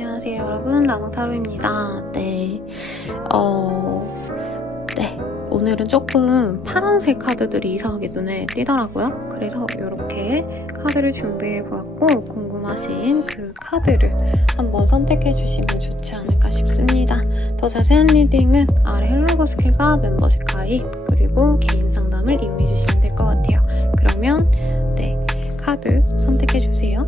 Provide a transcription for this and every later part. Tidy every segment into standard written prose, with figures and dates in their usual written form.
안녕하세요 여러분, 라방타로입니다. 오늘은 조금 파란색 카드들이 이상하게 눈에 띄더라고요. 그래서 이렇게 카드를 준비해보았고 궁금하신 그 카드를 한번 선택해주시면 좋지 않을까 싶습니다. 더 자세한 리딩은 아래 헬로버스킬과 멤버십 가입 그리고 개인 상담을 이용해주시면 될 것 같아요. 그러면 카드 선택해주세요.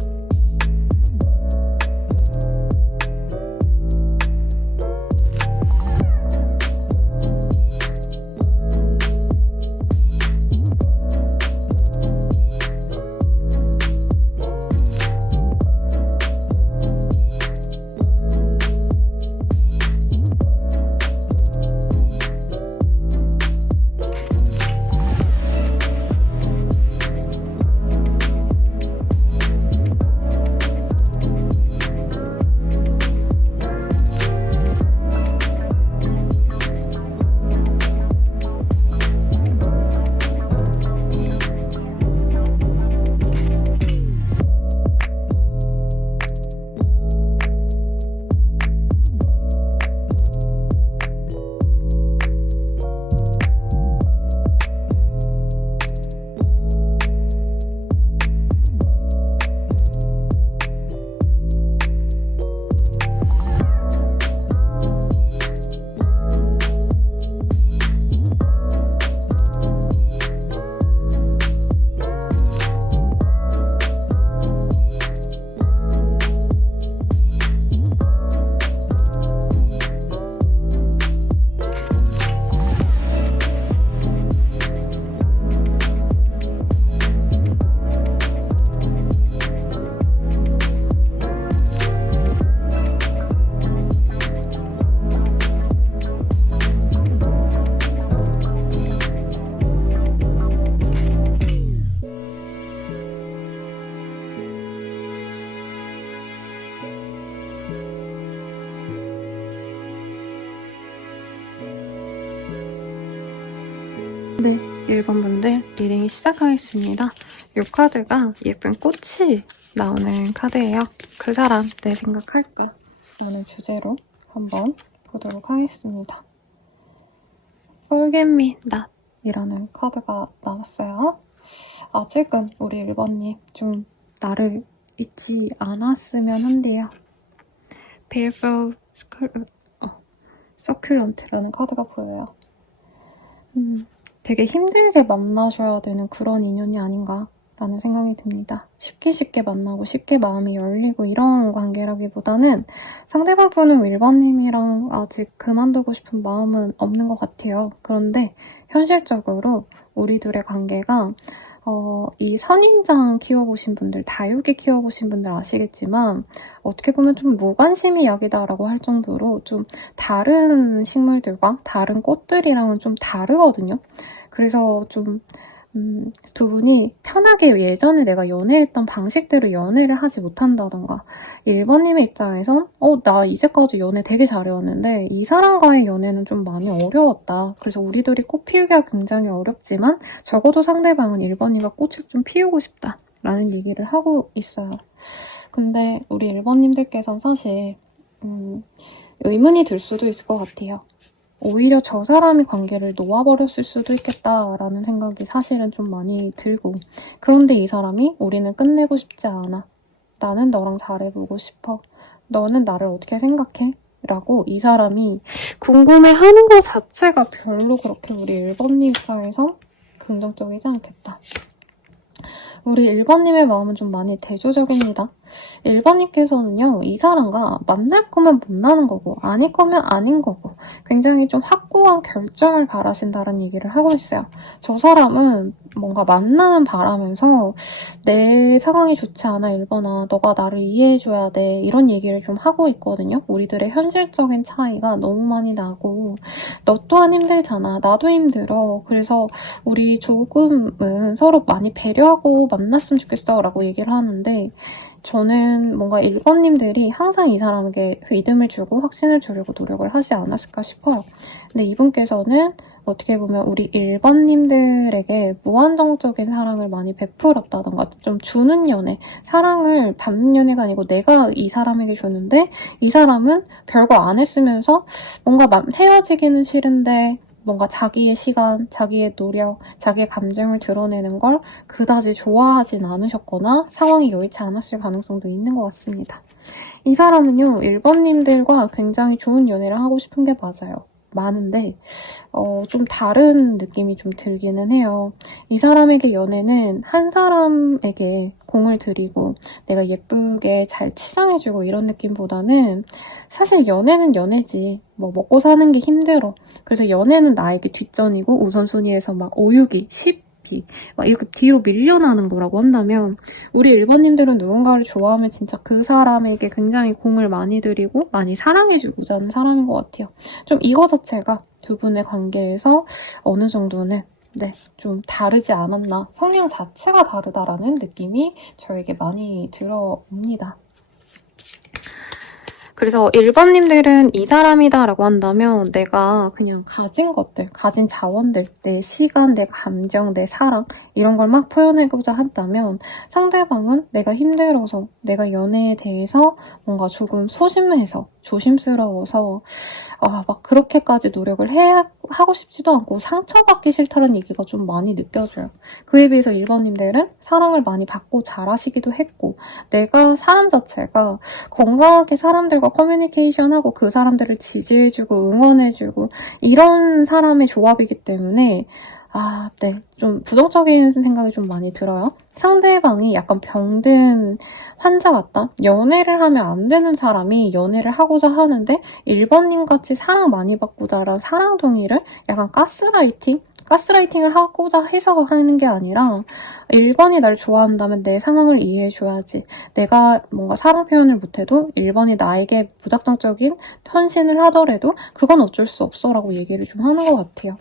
네, 1번 분들 리딩 시작하겠습니다. 이 카드가 예쁜 꽃이 나오는 카드예요. 그 사람 내 생각할까? 라는 주제로 한번 보도록 하겠습니다. Forget Me Not 이라는 카드가 나왔어요. 아직은 우리 1번님 좀 나를 잊지 않았으면 한데요. Beautiful Succulent라는 카드가 보여요. 되게 힘들게 만나셔야 되는 그런 인연이 아닌가라는 생각이 듭니다. 쉽게 만나고 쉽게 마음이 열리고 이런 관계라기보다는 상대방 분은 1번님이랑 아직 그만두고 싶은 마음은 없는 것 같아요. 그런데 현실적으로 우리 둘의 관계가 이 선인장 키워보신 분들, 다육이 키워보신 분들 아시겠지만 어떻게 보면 좀 무관심이 약이다라고 할 정도로 좀 다른 식물들과 다른 꽃들이랑은 좀 다르거든요. 그래서 좀 두 분이 편하게 예전에 내가 연애했던 방식대로 연애를 하지 못한다던가 1번님의 입장에선 나 이제까지 연애 되게 잘해왔는데 이 사람과의 연애는 좀 많이 어려웠다. 그래서 우리들이 꽃 피우기가 굉장히 어렵지만 적어도 상대방은 1번님과 꽃을 좀 피우고 싶다 라는 얘기를 하고 있어요. 근데 우리 1번님들께서는 사실 의문이 들 수도 있을 것 같아요. 오히려 저 사람이 관계를 놓아버렸을 수도 있겠다라는 생각이 사실은 좀 많이 들고, 그런데 이 사람이 우리는 끝내고 싶지 않아. 나는 너랑 잘해보고 싶어. 너는 나를 어떻게 생각해? 라고 이 사람이 궁금해하는 것 자체가 별로 그렇게 우리 1번님 입장에서 긍정적이지 않겠다. 우리 1번님의 마음은 좀 많이 대조적입니다. 1번님께서는요, 이 사람과 만날 거면 만나는 거고 아닐 거면 아닌 거고 굉장히 좀 확고한 결정을 바라신다는 얘기를 하고 있어요. 저 사람은 뭔가 만나면 바라면서 내 상황이 좋지 않아 1번아, 너가 나를 이해해줘야 돼, 이런 얘기를 좀 하고 있거든요. 우리들의 현실적인 차이가 너무 많이 나고 너 또한 힘들잖아, 나도 힘들어, 그래서 우리 조금은 서로 많이 배려하고 만났으면 좋겠어 라고 얘기를 하는데 저는 뭔가 1번님들이 항상 이 사람에게 믿음을 주고 확신을 주려고 노력을 하지 않았을까 싶어요. 근데 이분께서는 어떻게 보면 우리 1번님들에게 무한정적인 사랑을 많이 베풀었다던가 좀 주는 연애, 사랑을 받는 연애가 아니고 내가 이 사람에게 줬는데 이 사람은 별거 안 했으면서 뭔가 헤어지기는 싫은데 뭔가 자기의 시간, 자기의 노력, 자기의 감정을 드러내는 걸 그다지 좋아하진 않으셨거나 상황이 여의치 않았을 가능성도 있는 것 같습니다. 이 사람은요, 1번님들과 굉장히 좋은 연애를 하고 싶은 게 맞아요. 많은데 좀 다른 느낌이 좀 들기는 해요. 이 사람에게 연애는 한 사람에게 공을 들이고 내가 예쁘게 잘 치장해주고 이런 느낌보다는 사실 연애는 연애지 뭐 먹고 사는 게 힘들어. 그래서 연애는 나에게 뒷전이고 우선순위에서 막 5, 6위, 10위 막 이렇게 뒤로 밀려나는 거라고 한다면 우리 1번님들은 누군가를 좋아하면 진짜 그 사람에게 굉장히 공을 많이 들이고 많이 사랑해주고자 하는 사람인 것 같아요. 좀 이거 자체가 두 분의 관계에서 어느 정도는 좀 다르지 않았나. 성향 자체가 다르다라는 느낌이 저에게 많이 들어옵니다. 그래서 1번님들은 이 사람이다라고 한다면 내가 그냥 가진 것들, 가진 자원들, 내 시간, 내 감정, 내 사랑 이런 걸 막 표현하고자 한다면 상대방은 내가 힘들어서 내가 연애에 대해서 뭔가 조금 소심해서 조심스러워서 막 그렇게까지 노력을 하고 싶지도 않고 상처받기 싫다는 얘기가 좀 많이 느껴져요. 그에 비해서 1번님들은 사랑을 많이 받고 잘하시기도 했고 내가 사람 자체가 건강하게 사람들과 커뮤니케이션하고 그 사람들을 지지해주고 응원해주고 이런 사람의 조합이기 때문에 좀 부정적인 생각이 좀 많이 들어요. 상대방이 약간 병든 환자 같다? 연애를 하면 안 되는 사람이 연애를 하고자 하는데 1번님 같이 사랑 많이 받고 자란 사랑둥이를 약간 가스라이팅을 하고자 해서 하는 게 아니라 1번이 날 좋아한다면 내 상황을 이해해줘야지. 내가 뭔가 사랑 표현을 못해도 1번이 나에게 무작정적인 헌신을 하더라도 그건 어쩔 수 없어 라고 얘기를 좀 하는 것 같아요.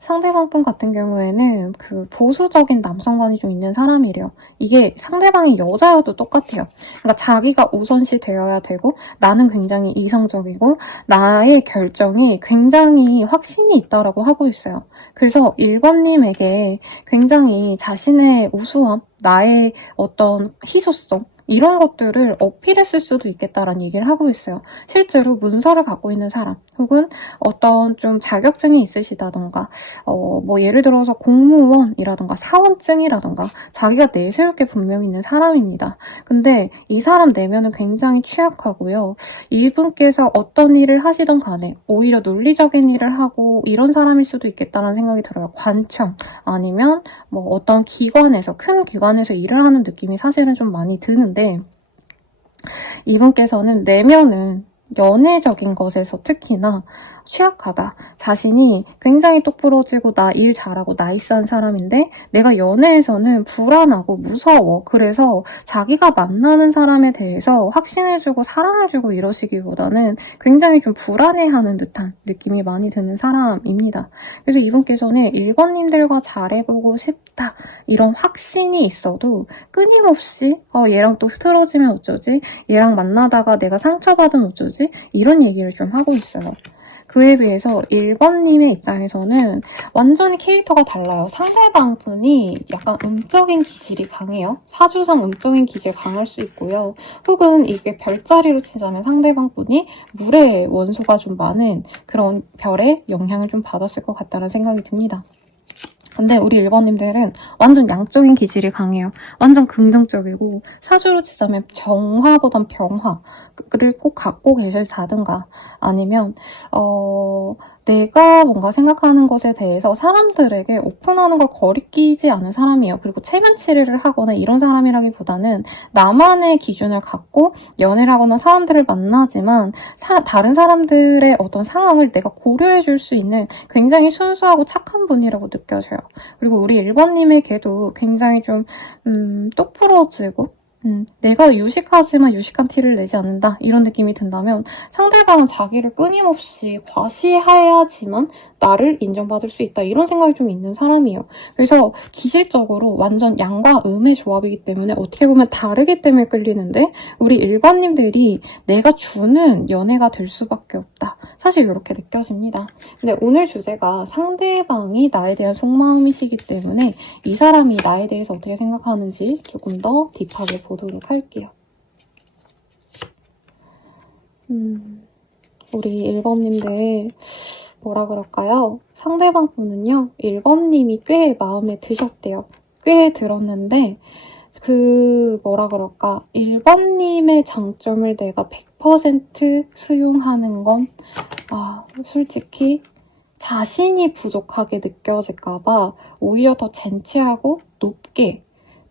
상대방 분 같은 경우에는 그 보수적인 남성관이 좀 있는 사람이래요. 이게 상대방이 여자여도 똑같아요. 그러니까 자기가 우선시 되어야 되고 나는 굉장히 이성적이고 나의 결정이 굉장히 확신이 있다라고 하고 있어요. 그래서 1번님에게 굉장히 자신의 우수함, 나의 어떤 희소성 이런 것들을 어필했을 수도 있겠다라는 얘기를 하고 있어요. 실제로 문서를 갖고 있는 사람 혹은 어떤 좀 자격증이 있으시다던가 뭐 예를 들어서 공무원이라던가 사원증이라던가 자기가 내세울 게 분명히 있는 사람입니다. 근데 이 사람 내면은 굉장히 취약하고요. 이분께서 어떤 일을 하시던 간에 오히려 논리적인 일을 하고 이런 사람일 수도 있겠다는 생각이 들어요. 관청 아니면 뭐 어떤 기관에서 큰 기관에서 일을 하는 느낌이 사실은 좀 많이 드는데 이분께서는 내면은 연애적인 것에서 특히나 취약하다. 자신이 굉장히 똑부러지고 나 일 잘하고 나이스한 사람인데 내가 연애에서는 불안하고 무서워. 그래서 자기가 만나는 사람에 대해서 확신을 주고 사랑을 주고 이러시기보다는 굉장히 좀 불안해하는 듯한 느낌이 많이 드는 사람입니다. 그래서 이분께서는 1번님들과 잘해보고 싶다. 이런 확신이 있어도 끊임없이 얘랑 또 틀어지면 어쩌지? 얘랑 만나다가 내가 상처받으면 어쩌지? 이런 얘기를 좀 하고 있어요. 그에 비해서 1번님의 입장에서는 완전히 캐릭터가 달라요. 상대방 분이 약간 음적인 기질이 강해요. 사주상 음적인 기질이 강할 수 있고요. 혹은 이게 별자리로 치자면 상대방 분이 물의 원소가 좀 많은 그런 별의 영향을 좀 받았을 것 같다는 생각이 듭니다. 근데 우리 1번님들은 완전 양적인 기질이 강해요. 완전 긍정적이고 사주로 치자면 정화보단 병화를 꼭 갖고 계실다든가 아니면 내가 뭔가 생각하는 것에 대해서 사람들에게 오픈하는 걸 거리끼지 않은 사람이에요. 그리고 체면 치레를 하거나 이런 사람이라기보다는 나만의 기준을 갖고 연애를 하거나 사람들을 만나지만 다른 사람들의 어떤 상황을 내가 고려해 줄 수 있는 굉장히 순수하고 착한 분이라고 느껴져요. 그리고 우리 1번님에게도 굉장히 좀 똑부러지고 내가 유식하지만 유식한 티를 내지 않는다 이런 느낌이 든다면 상대방은 자기를 끊임없이 과시해야지만 나를 인정받을 수 있다 이런 생각이 좀 있는 사람이에요. 그래서 기질적으로 완전 양과 음의 조합이기 때문에 어떻게 보면 다르기 때문에 끌리는데 우리 일반님들이 내가 주는 연애가 될 수밖에 없다. 사실 이렇게 느껴집니다. 근데 오늘 주제가 상대방이 나에 대한 속마음이시기 때문에 이 사람이 나에 대해서 어떻게 생각하는지 조금 더 딥하게 보도록 할게요. 우리 1번님들 뭐라 그럴까요? 상대방 분은요, 1번님이 꽤 마음에 드셨대요. 꽤 들었는데 뭐라 그럴까, 1번님의 장점을 내가 100% 수용하는 건 솔직히 자신이 부족하게 느껴질까봐 오히려 더 젠치하고 높게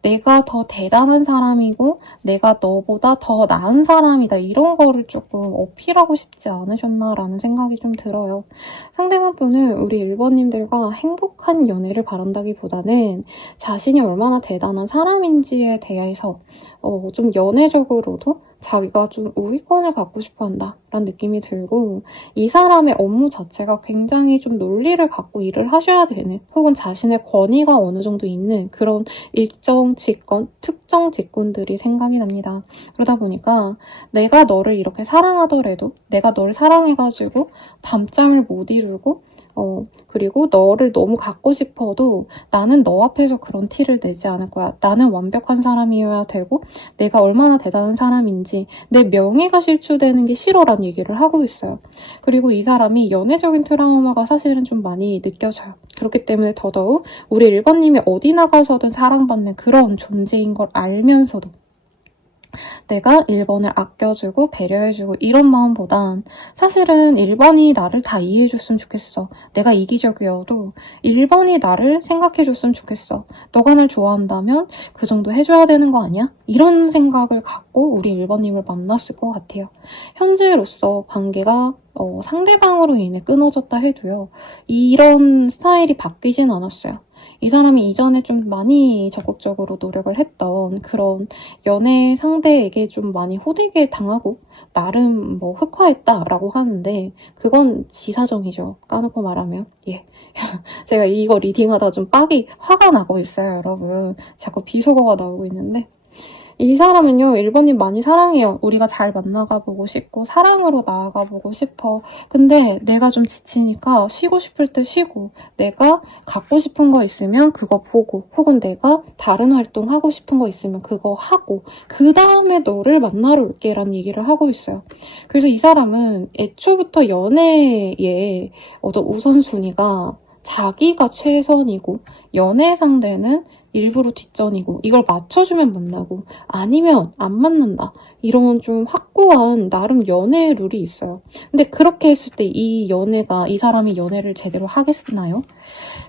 내가 더 대단한 사람이고 내가 너보다 더 나은 사람이다 이런 거를 조금 어필하고 싶지 않으셨나라는 생각이 좀 들어요. 상대방 분은 우리 1번님들과 행복한 연애를 바란다기보다는 자신이 얼마나 대단한 사람인지에 대해서 좀 연애적으로도 자기가 좀 우위권을 갖고 싶어 한다 라는 느낌이 들고 이 사람의 업무 자체가 굉장히 좀 논리를 갖고 일을 하셔야 되는 혹은 자신의 권위가 어느 정도 있는 그런 일정 직권, 특정 직군들이 생각이 납니다. 그러다 보니까 내가 너를 이렇게 사랑하더라도 내가 너를 사랑해가지고 밤잠을 못 이루고 그리고 너를 너무 갖고 싶어도 나는 너 앞에서 그런 티를 내지 않을 거야. 나는 완벽한 사람이어야 되고 내가 얼마나 대단한 사람인지 내 명예가 실추되는 게 싫어라는 얘기를 하고 있어요. 그리고 이 사람이 연애적인 트라우마가 사실은 좀 많이 느껴져요. 그렇기 때문에 더더욱 우리 1번님이 어디 나가서든 사랑받는 그런 존재인 걸 알면서도 내가 1번을 아껴주고 배려해주고 이런 마음보단 사실은 1번이 나를 다 이해해줬으면 좋겠어. 내가 이기적이어도 1번이 나를 생각해줬으면 좋겠어. 너가 날 좋아한다면 그 정도 해줘야 되는 거 아니야? 이런 생각을 갖고 우리 1번님을 만났을 것 같아요. 현재로서 관계가 상대방으로 인해 끊어졌다 해도요. 이런 스타일이 바뀌진 않았어요. 이 사람이 이전에 좀 많이 적극적으로 노력을 했던 그런 연애 상대에게 좀 많이 호되게 당하고 나름 흑화했다라고 하는데 그건 지사정이죠. 까놓고 말하면. 예. 제가 이거 리딩하다 좀 화가 나고 있어요, 여러분. 자꾸 비속어가 나오고 있는데 이 사람은요, 1번님 많이 사랑해요. 우리가 잘 만나가보고 싶고 사랑으로 나아가보고 싶어. 근데 내가 좀 지치니까 쉬고 싶을 때 쉬고 내가 갖고 싶은 거 있으면 그거 보고 혹은 내가 다른 활동 하고 싶은 거 있으면 그거 하고 그 다음에 너를 만나러 올게 라는 얘기를 하고 있어요. 그래서 이 사람은 애초부터 연애의 우선순위가 자기가 최선이고 연애 상대는 일부러 뒷전이고 이걸 맞춰주면 만나고 아니면 안 만난다. 이런 좀 확고한 나름 연애 룰이 있어요. 근데 그렇게 했을 때 이 사람이 연애를 제대로 하겠나요?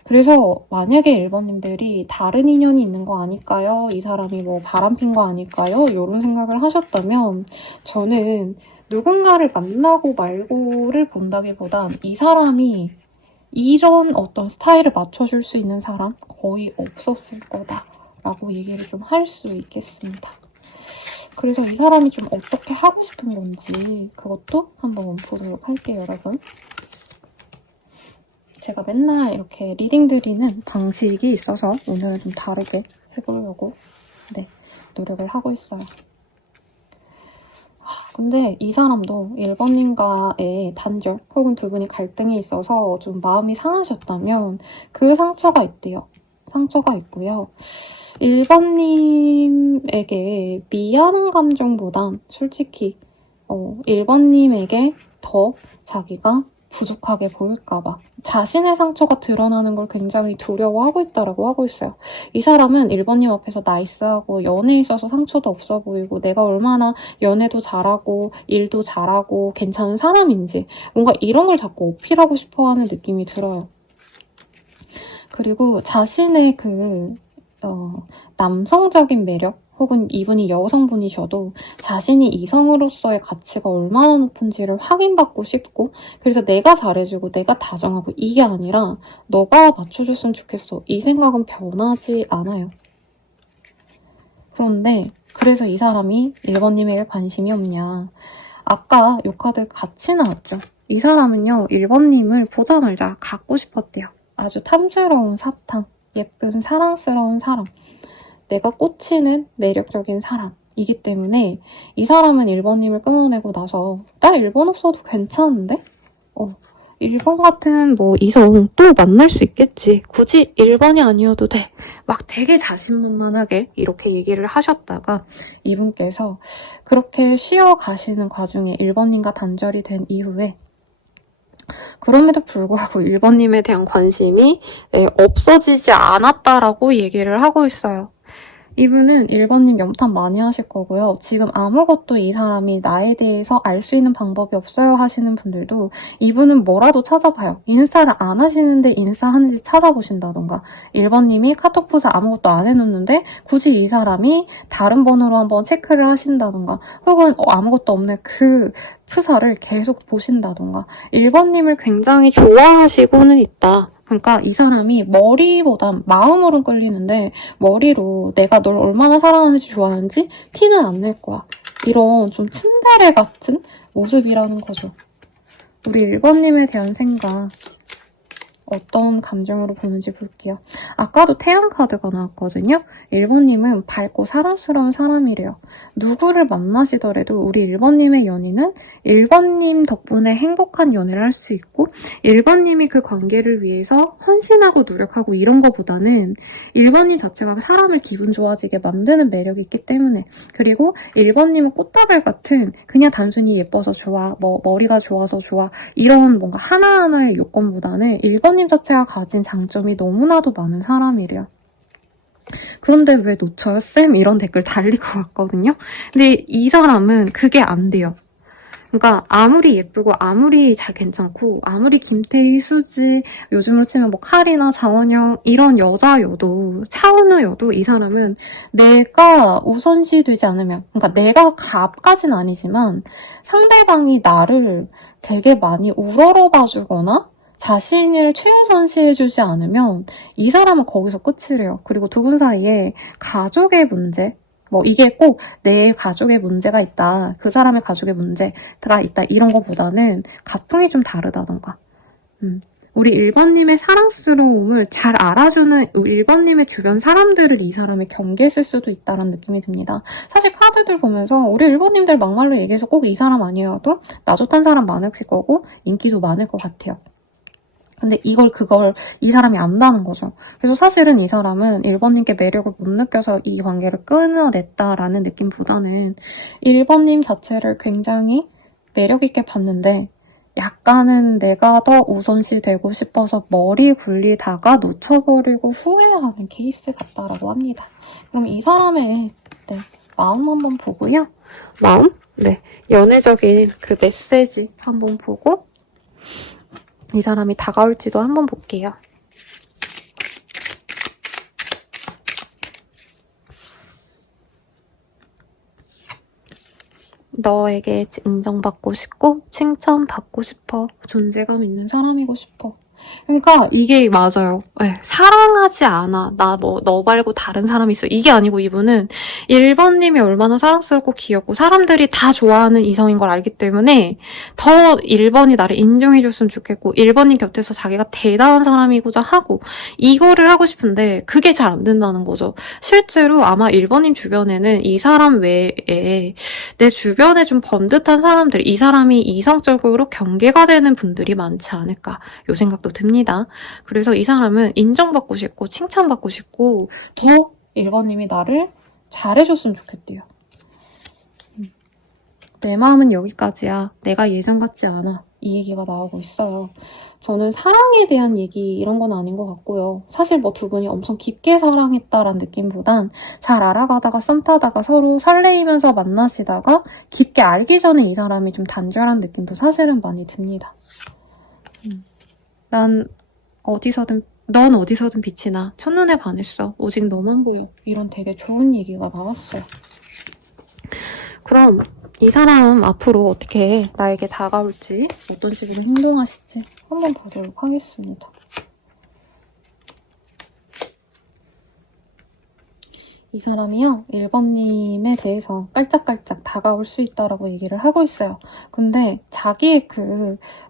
그래서 만약에 1번님들이 다른 인연이 있는 거 아닐까요? 이 사람이 바람핀 거 아닐까요? 이런 생각을 하셨다면 저는 누군가를 만나고 말고를 본다기보단 이 사람이 이런 어떤 스타일을 맞춰줄 수 있는 사람 거의 없었을 거다라고 얘기를 좀 할 수 있겠습니다. 그래서 이 사람이 좀 어떻게 하고 싶은 건지 그것도 한번 보도록 할게요, 여러분. 제가 맨날 이렇게 리딩 드리는 방식이 있어서 오늘은 좀 다르게 해보려고 노력을 하고 있어요. 근데 이 사람도 1번님과의 단절 혹은 두 분이 갈등이 있어서 좀 마음이 상하셨다면 그 상처가 있대요. 상처가 있고요. 1번님에게 미안한 감정보단 솔직히 1번님에게 더 자기가 부족하게 보일까봐 자신의 상처가 드러나는 걸 굉장히 두려워하고 있다라고 하고 있어요. 이 사람은 1번님 앞에서 나이스하고 연애에 있어서 상처도 없어 보이고 내가 얼마나 연애도 잘하고 일도 잘하고 괜찮은 사람인지 뭔가 이런 걸 자꾸 어필하고 싶어하는 느낌이 들어요. 그리고 자신의 남성적인 매력 혹은 이분이 여성분이셔도 자신이 이성으로서의 가치가 얼마나 높은지를 확인받고 싶고 그래서 내가 잘해주고 내가 다정하고 이게 아니라 너가 맞춰줬으면 좋겠어. 이 생각은 변하지 않아요. 그런데 그래서 이 사람이 1번님에게 관심이 없냐. 아까 요 카드 같이 나왔죠. 이 사람은요, 1번님을 보자마자 갖고 싶었대요. 아주 탐스러운 사탕, 예쁜 사랑스러운 사람, 내가 꽂히는 매력적인 사람이기 때문에 이 사람은 1번님을 끊어내고 나서 나 1번 없어도 괜찮은데? 1번 같은 뭐 이성 또 만날 수 있겠지. 굳이 1번이 아니어도 돼. 막 되게 자신만만하게 이렇게 얘기를 하셨다가 이분께서 그렇게 쉬어가시는 과정에 1번님과 단절이 된 이후에 그럼에도 불구하고 1번님에 대한 관심이 없어지지 않았다라고 얘기를 하고 있어요. 이분은 1번님 염탐 많이 하실 거고요. 지금 아무것도 이 사람이 나에 대해서 알 수 있는 방법이 없어요 하시는 분들도 이분은 뭐라도 찾아봐요. 인스타를 안 하시는데 인스타 하는지 찾아보신다던가 1번님이 카톡 프사 아무것도 안 해놓는데 굳이 이 사람이 다른 번호로 한번 체크를 하신다던가 혹은 아무것도 없는 그 프사를 계속 보신다던가 1번님을 굉장히 좋아하시고는 있다. 그러니까 이 사람이 머리보단 마음으로 끌리는데 머리로 내가 널 얼마나 사랑하는지 좋아하는지 티는 안 낼 거야. 이런 좀 츤데레 같은 모습이라는 거죠. 우리 1번님에 대한 생각 어떤 감정으로 보는지 볼게요. 아까도 태양 카드가 나왔거든요. 1번님은 밝고 사랑스러운 사람이래요. 누구를 만나시더라도 우리 1번님의 연인은 1번님 덕분에 행복한 연애를 할 수 있고 1번님이 그 관계를 위해서 헌신하고 노력하고 이런 거보다는 1번님 자체가 사람을 기분 좋아지게 만드는 매력이 있기 때문에 그리고 1번님은 꽃다발 같은 그냥 단순히 예뻐서 좋아, 뭐 머리가 좋아서 좋아 이런 뭔가 하나하나의 요건보다는 1번님 자체가 가진 장점이 너무나도 많은 사람이래요. 그런데 왜 놓쳐요, 쌤? 이런 댓글 달릴 것 같거든요. 근데 이 사람은 그게 안 돼요. 그러니까 아무리 예쁘고 아무리 잘 괜찮고 아무리 김태희, 수지, 요즘으로 치면 뭐 카리나 장원영 이런 여자여도 차은우여도 이 사람은 내가 우선시 되지 않으면 그러니까 내가 갑까지는 아니지만 상대방이 나를 되게 많이 우러러봐주거나 자신을 최우선시해주지 않으면 이 사람은 거기서 끝이래요. 그리고 두 분 사이에 가족의 문제 뭐 이게 꼭 내 가족의 문제가 있다. 그 사람의 가족의 문제가 있다. 이런 거보다는 가풍이 좀 다르다던가. 우리 1번님의 사랑스러움을 잘 알아주는 1번님의 주변 사람들을 이 사람이 경계했을 수도 있다는 느낌이 듭니다. 사실 카드들 보면서 우리 1번님들 막말로 얘기해서 꼭 이 사람 아니어도 나 좋다는 사람 많으실 거고 인기도 많을 것 같아요. 근데 그걸 이 사람이 안다는 거죠. 그래서 사실은 이 사람은 1번님께 매력을 못 느껴서 이 관계를 끊어냈다라는 느낌보다는 1번님 자체를 굉장히 매력있게 봤는데 약간은 내가 더 우선시 되고 싶어서 머리 굴리다가 놓쳐버리고 후회하는 케이스 같다라고 합니다. 그럼 이 사람의 마음 한번 보고요. 마음? 네. 연애적인 그 메시지 한번 보고 이 사람이 다가올지도 한번 볼게요. 너에게 인정받고 싶고 칭찬받고 싶어. 존재감 있는 사람이고 싶어. 그러니까 이게 맞아요. 네, 사랑하지 않아. 나 뭐 너 말고 다른 사람이 있어. 이게 아니고 이분은 1번님이 얼마나 사랑스럽고 귀엽고 사람들이 다 좋아하는 이성인 걸 알기 때문에 더 1번이 나를 인정해줬으면 좋겠고 1번님 곁에서 자기가 대단한 사람이고자 하고 이거를 하고 싶은데 그게 잘 안 된다는 거죠. 실제로 아마 1번님 주변에는 이 사람 외에 내 주변에 좀 번듯한 사람들, 이 사람이 이성적으로 경계가 되는 분들이 많지 않을까 요 생각도 듭니다. 그래서 이 사람은 인정받고 싶고 칭찬받고 싶고 더 1번님이 나를 잘해줬으면 좋겠대요. 내 마음은 여기까지야. 내가 예전 같지 않아. 이 얘기가 나오고 있어요. 저는 사랑에 대한 얘기 이런 건 아닌 것 같고요. 사실 뭐 두 분이 엄청 깊게 사랑했다라는 느낌보단 잘 알아가다가 썸 타다가 서로 설레이면서 만나시다가 깊게 알기 전에 이 사람이 좀 단절한 느낌도 사실은 많이 듭니다. 넌 어디서든 빛이 나. 첫눈에 반했어. 오직 너만 보여. 이런 되게 좋은 얘기가 나왔어요. 그럼 이 사람 앞으로 어떻게 나에게 다가올지, 어떤 식으로 행동하실지 한번 보도록 하겠습니다. 이 사람이요, 1번님에 대해서 깔짝깔짝 다가올 수 있다라고 얘기를 하고 있어요. 근데 자기의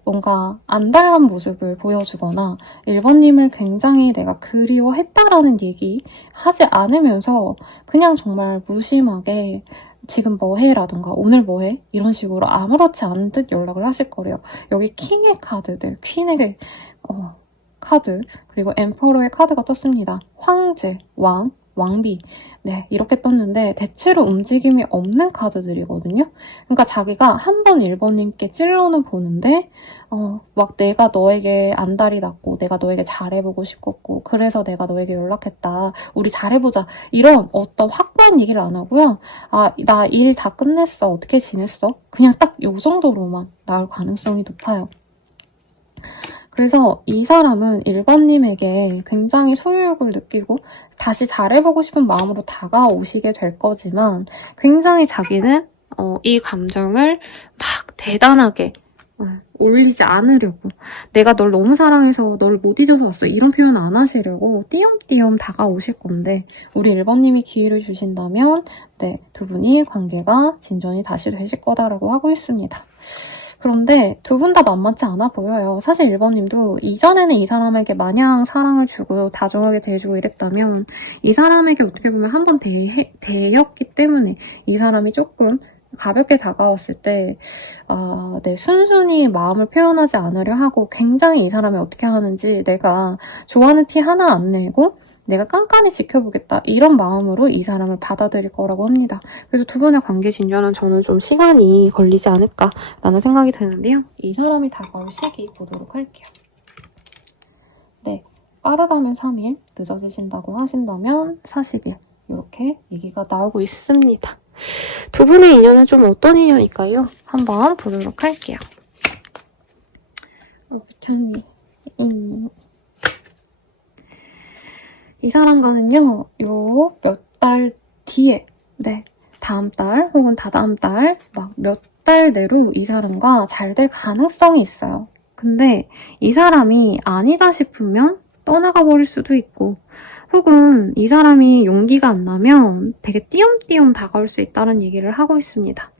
뭔가 안달난 모습을 보여주거나 1번님을 굉장히 내가 그리워했다라는 얘기 하지 않으면서 그냥 정말 무심하게 지금 뭐 해? 라던가 오늘 뭐 해? 이런 식으로 아무렇지 않은 듯 연락을 하실 거래요. 여기 킹의 카드들, 퀸의 카드, 그리고 엠퍼러의 카드가 떴습니다. 황제, 왕, 왕비, 네, 이렇게 떴는데 대체로 움직임이 없는 카드들이거든요. 그러니까 자기가 한 번 1번님께 찔러는 보는데 막 내가 너에게 안달이 났고 내가 너에게 잘해보고 싶었고 그래서 내가 너에게 연락했다. 우리 잘해보자. 이런 어떤 확고한 얘기를 안 하고요. 나 일 다 끝냈어. 어떻게 지냈어? 그냥 딱 요 정도로만 나올 가능성이 높아요. 그래서 이 사람은 1번님에게 굉장히 소유욕을 느끼고 다시 잘해보고 싶은 마음으로 다가오시게 될 거지만 굉장히 자기는 이 감정을 막 대단하게 올리지 않으려고 내가 널 너무 사랑해서 널 못 잊어서 왔어 이런 표현 안 하시려고 띄엄띄엄 다가오실 건데 우리 1번님이 기회를 주신다면 네, 두 분이 관계가 진전이 다시 되실 거다라고 하고 있습니다. 그런데 두 분 다 만만치 않아 보여요. 사실 1번님도 이전에는 이 사람에게 마냥 사랑을 주고 다정하게 대해주고 이랬다면 이 사람에게 어떻게 보면 한 번 대였기 때문에 이 사람이 조금 가볍게 다가왔을 때 네, 순순히 마음을 표현하지 않으려 하고 굉장히 이 사람이 어떻게 하는지 내가 좋아하는 티 하나 안 내고 내가 깐깐히 지켜보겠다 이런 마음으로 이 사람을 받아들일 거라고 합니다. 그래서 두 분의 관계 진전은 저는 좀 시간이 걸리지 않을까라는 생각이 드는데요. 이 사람이 다가올 시기 보도록 할게요. 네, 빠르다면 3일, 늦어지신다고 하신다면 40일 이렇게 얘기가 나오고 있습니다. 두 분의 인연은 좀 어떤 인연일까요? 한번 보도록 할게요. 부처님 이 사람과는요, 요 몇 달 뒤에, 네, 다음 달 혹은 다다음 달, 막 몇 달 내로 이 사람과 잘 될 가능성이 있어요. 근데 이 사람이 아니다 싶으면 떠나가 버릴 수도 있고, 혹은 이 사람이 용기가 안 나면 되게 띄엄띄엄 다가올 수 있다는 얘기를 하고 있습니다.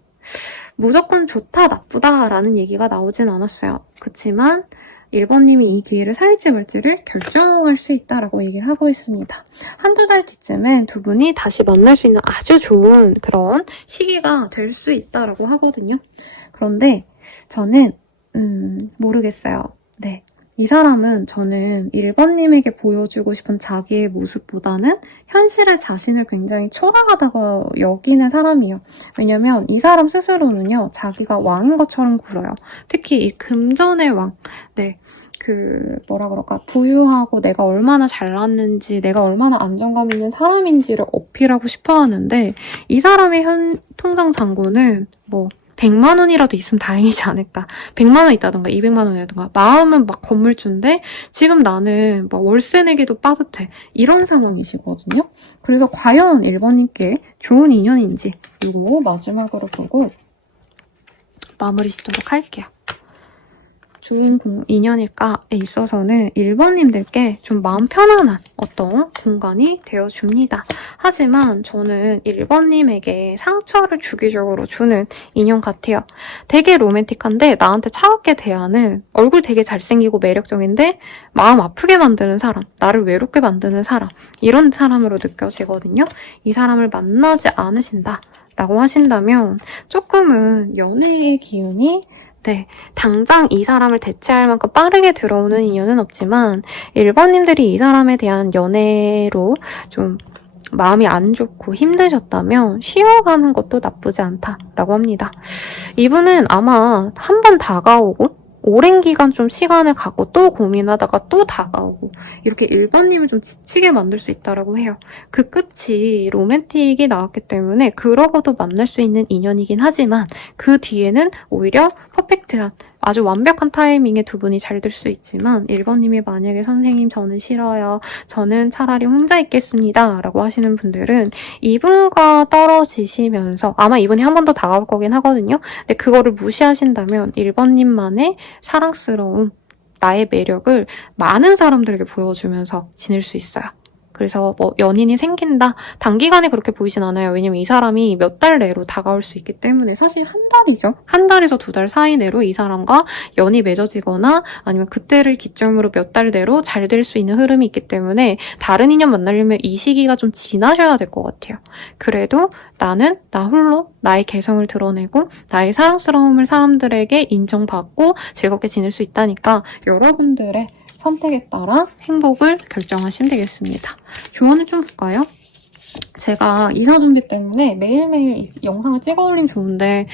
무조건 좋다, 나쁘다라는 얘기가 나오진 않았어요. 그치만 1번님이 이 기회를 살지 말지를 결정할 수 있다라고 얘기를 하고 있습니다. 한두 달 뒤쯤엔 두 분이 다시 만날 수 있는 아주 좋은 그런 시기가 될 수 있다라고 하거든요. 그런데 저는 모르겠어요. 네. 이 사람은 저는 1번님에게 보여주고 싶은 자기의 모습보다는 현실의 자신을 굉장히 초라하다고 여기는 사람이에요. 왜냐면 이 사람 스스로는요, 자기가 왕인 것처럼 굴어요. 특히 이 금전의 왕, 네, 부유하고 내가 얼마나 잘났는지, 내가 얼마나 안정감 있는 사람인지를 어필하고 싶어 하는데, 이 사람의 통장 잔고는 100만 원이라도 있으면 다행이지 않을까. 100만 원 있다던가 200만 원이라던가 마음은 막 건물주인데 지금 나는 막 월세 내기도 빠듯해. 이런 상황이시거든요. 그래서 과연 1번님께 좋은 인연인지 이거 마지막으로 보고 마무리 짓도록 할게요. 좋은 인연일까에 있어서는 1번님들께 좀 마음 편안한 어떤 공간이 되어줍니다. 하지만 저는 1번님에게 상처를 주기적으로 주는 인연 같아요. 되게 로맨틱한데 나한테 차갑게 대하는 얼굴 되게 잘생기고 매력적인데 마음 아프게 만드는 사람, 나를 외롭게 만드는 사람 이런 사람으로 느껴지거든요. 이 사람을 만나지 않으신다 라고 하신다면 조금은 연애의 기운이 네, 당장 이 사람을 대체할 만큼 빠르게 들어오는 인연은 없지만 1번님들이 이 사람에 대한 연애로 좀 마음이 안 좋고 힘드셨다면 쉬어가는 것도 나쁘지 않다라고 합니다. 이분은 아마 한 번 다가오고 오랜 기간 좀 시간을 갖고 또 고민하다가 또 다가오고 이렇게 1번님을 좀 지치게 만들 수 있다고 해요. 그 끝이 로맨틱이 나왔기 때문에 그러고도 만날 수 있는 인연이긴 하지만 그 뒤에는 오히려 퍼펙트한 아주 완벽한 타이밍에 두 분이 잘 될 수 있지만 1번님이 만약에 선생님 저는 싫어요. 저는 차라리 혼자 있겠습니다. 라고 하시는 분들은 이분과 떨어지시면서 아마 이분이 한 번 더 다가올 거긴 하거든요. 근데 그거를 무시하신다면 1번님만의 사랑스러움, 나의 매력을 많은 사람들에게 보여주면서 지낼 수 있어요. 그래서 뭐 연인이 생긴다? 단기간에 그렇게 보이진 않아요. 왜냐면 이 사람이 몇 달 내로 다가올 수 있기 때문에 사실 한 달이죠. 한 달에서 2달 사이 내로 이 사람과 연이 맺어지거나 아니면 그때를 기점으로 몇 달 내로 잘 될 수 있는 흐름이 있기 때문에 다른 인연 만나려면 이 시기가 좀 지나셔야 될 것 같아요. 그래도 나는 나 홀로 나의 개성을 드러내고 나의 사랑스러움을 사람들에게 인정받고 즐겁게 지낼 수 있다니까 여러분들의 선택에 따라 행복을 결정하시면 되겠습니다. 조언을 좀 볼까요? 제가 이사 준비 때문에 매일매일 이 영상을 찍어 올리면 좋은데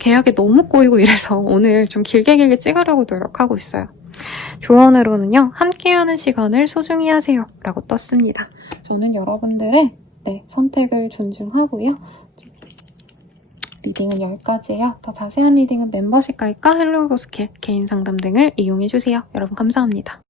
계약이 너무 꼬이고 이래서 오늘 좀 길게 찍으려고 노력하고 있어요. 조언으로는요. 함께하는 시간을 소중히 하세요 라고 떴습니다. 저는 여러분들의 선택을 존중하고요. 리딩은 여기까지예요. 더 자세한 리딩은 멤버십 가입과 헬로우 스킬, 개인 상담 등을 이용해주세요. 여러분 감사합니다.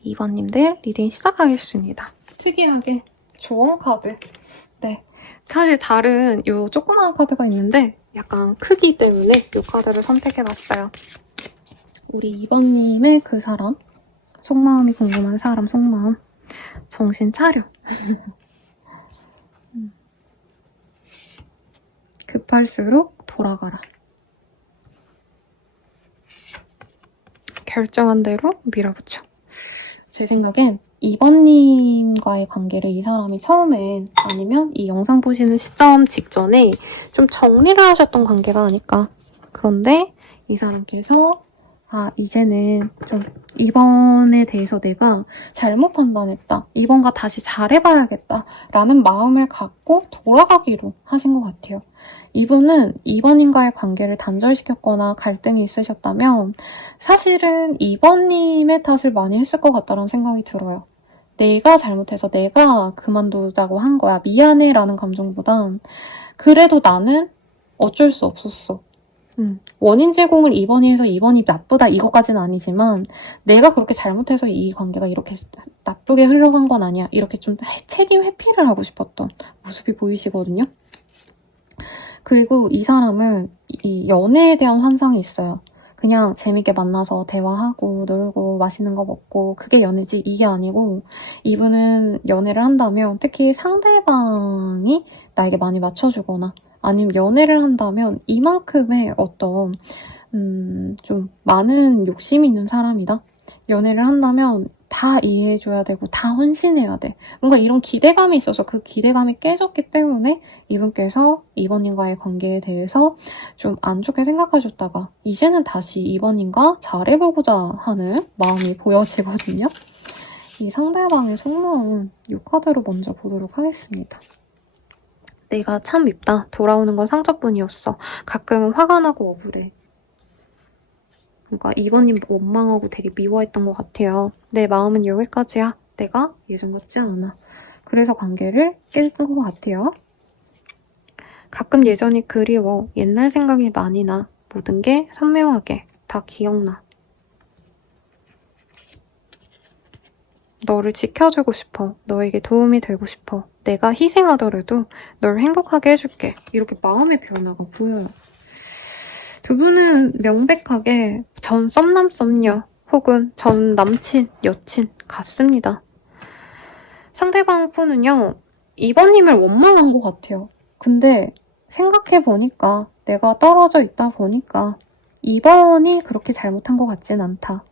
이번님들 리딩 시작하겠습니다. 특이하게 조언 카드. 네. 사실 다른 요 조그마한 카드가 있는데 약간 크기 때문에 이 카드를 선택해봤어요. 우리 2번님의 그 사람, 속마음이 궁금한 사람 속마음. 정신 차려. 급할수록 돌아가라. 결정한 대로 밀어붙여. 제 생각엔 2번님과의 관계를 이 사람이 처음엔 아니면 이 영상 보시는 시점 직전에 좀 정리를 하셨던 관계가 아닐까. 그런데 이 사람께서 아, 이제는 좀 이번에 대해서 내가 잘못 판단했다. 이번과 다시 잘해봐야겠다. 라는 마음을 갖고 돌아가기로 하신 것 같아요. 이분은 이번님과의 관계를 단절시켰거나 갈등이 있으셨다면 사실은 이번님의 탓을 많이 했을 것 같다는 생각이 들어요. 내가 잘못해서 내가 그만두자고 한 거야. 미안해 라는 감정보단 그래도 나는 어쩔 수 없었어. 원인 제공을 이번이 해서 이번이 나쁘다 이것까지는 아니지만 내가 그렇게 잘못해서 이 관계가 이렇게 나쁘게 흘러간 건 아니야. 이렇게 좀 책임 회피를 하고 싶었던 모습이 보이시거든요. 그리고 이 사람은 이 연애에 대한 환상이 있어요. 그냥 재밌게 만나서 대화하고 놀고 맛있는 거 먹고 그게 연애지 이게 아니고 이분은 연애를 한다면 특히 상대방이 나에게 많이 맞춰주거나 아니면 연애를 한다면 이만큼의 어떤 좀 많은 욕심이 있는 사람이다. 연애를 한다면 다 이해해줘야 되고 다 헌신해야 돼. 뭔가 이런 기대감이 있어서 그 기대감이 깨졌기 때문에 이분께서 이번님과의 관계에 대해서 좀 안 좋게 생각하셨다가 이제는 다시 이번님과 잘해보고자 하는 마음이 보여지거든요. 이 상대방의 속마음 이 카드로 먼저 보도록 하겠습니다. 내가 참 밉다. 돌아오는 건 상처뿐이었어. 가끔은 화가 나고 억울해. 그러니까 이번님 원망하고 되게 미워했던 것 같아요. 내 마음은 여기까지야. 내가 예전 같지 않아. 그래서 관계를 깬 것 같아요. 가끔 예전이 그리워. 옛날 생각이 많이 나. 모든 게 선명하게 다 기억나. 너를 지켜주고 싶어. 너에게 도움이 되고 싶어. 내가 희생하더라도 널 행복하게 해줄게. 이렇게 마음의 변화가 보여요. 두 분은 명백하게 전 썸남 썸녀 혹은 전 남친, 여친 같습니다. 상대방 분은요. 이번님을 원망한 것 같아요. 근데 생각해보니까 내가 떨어져 있다 보니까 이번이 그렇게 잘못한 것 같진 않다.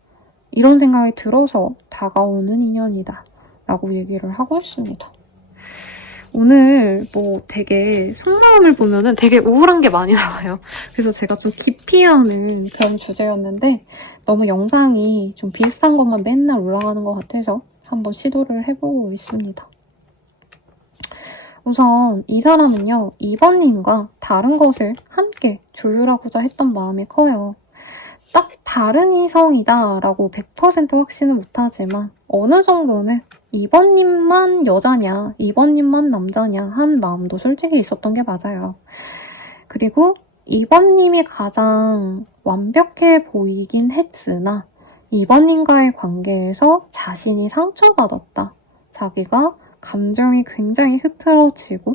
이런 생각이 들어서 다가오는 인연이다. 라고 얘기를 하고 있습니다. 오늘 뭐 되게 속마음을 보면은 되게 우울한 게 많이 나와요. 그래서 제가 좀 기피하는 그런 주제였는데 너무 영상이 좀 비슷한 것만 맨날 올라가는 것 같아서 한번 시도를 해보고 있습니다. 우선 이 사람은요. 이번님과 다른 것을 함께 조율하고자 했던 마음이 커요. 딱 다른 이성이다 라고 100% 확신은 못하지만 어느 정도는 이번님만 여자냐 이번님만 남자냐 한 마음도 솔직히 있었던 게 맞아요. 그리고 이번님이 가장 완벽해 보이긴 했으나 이번님과의 관계에서 자신이 상처받았다. 자기가 감정이 굉장히 흐트러지고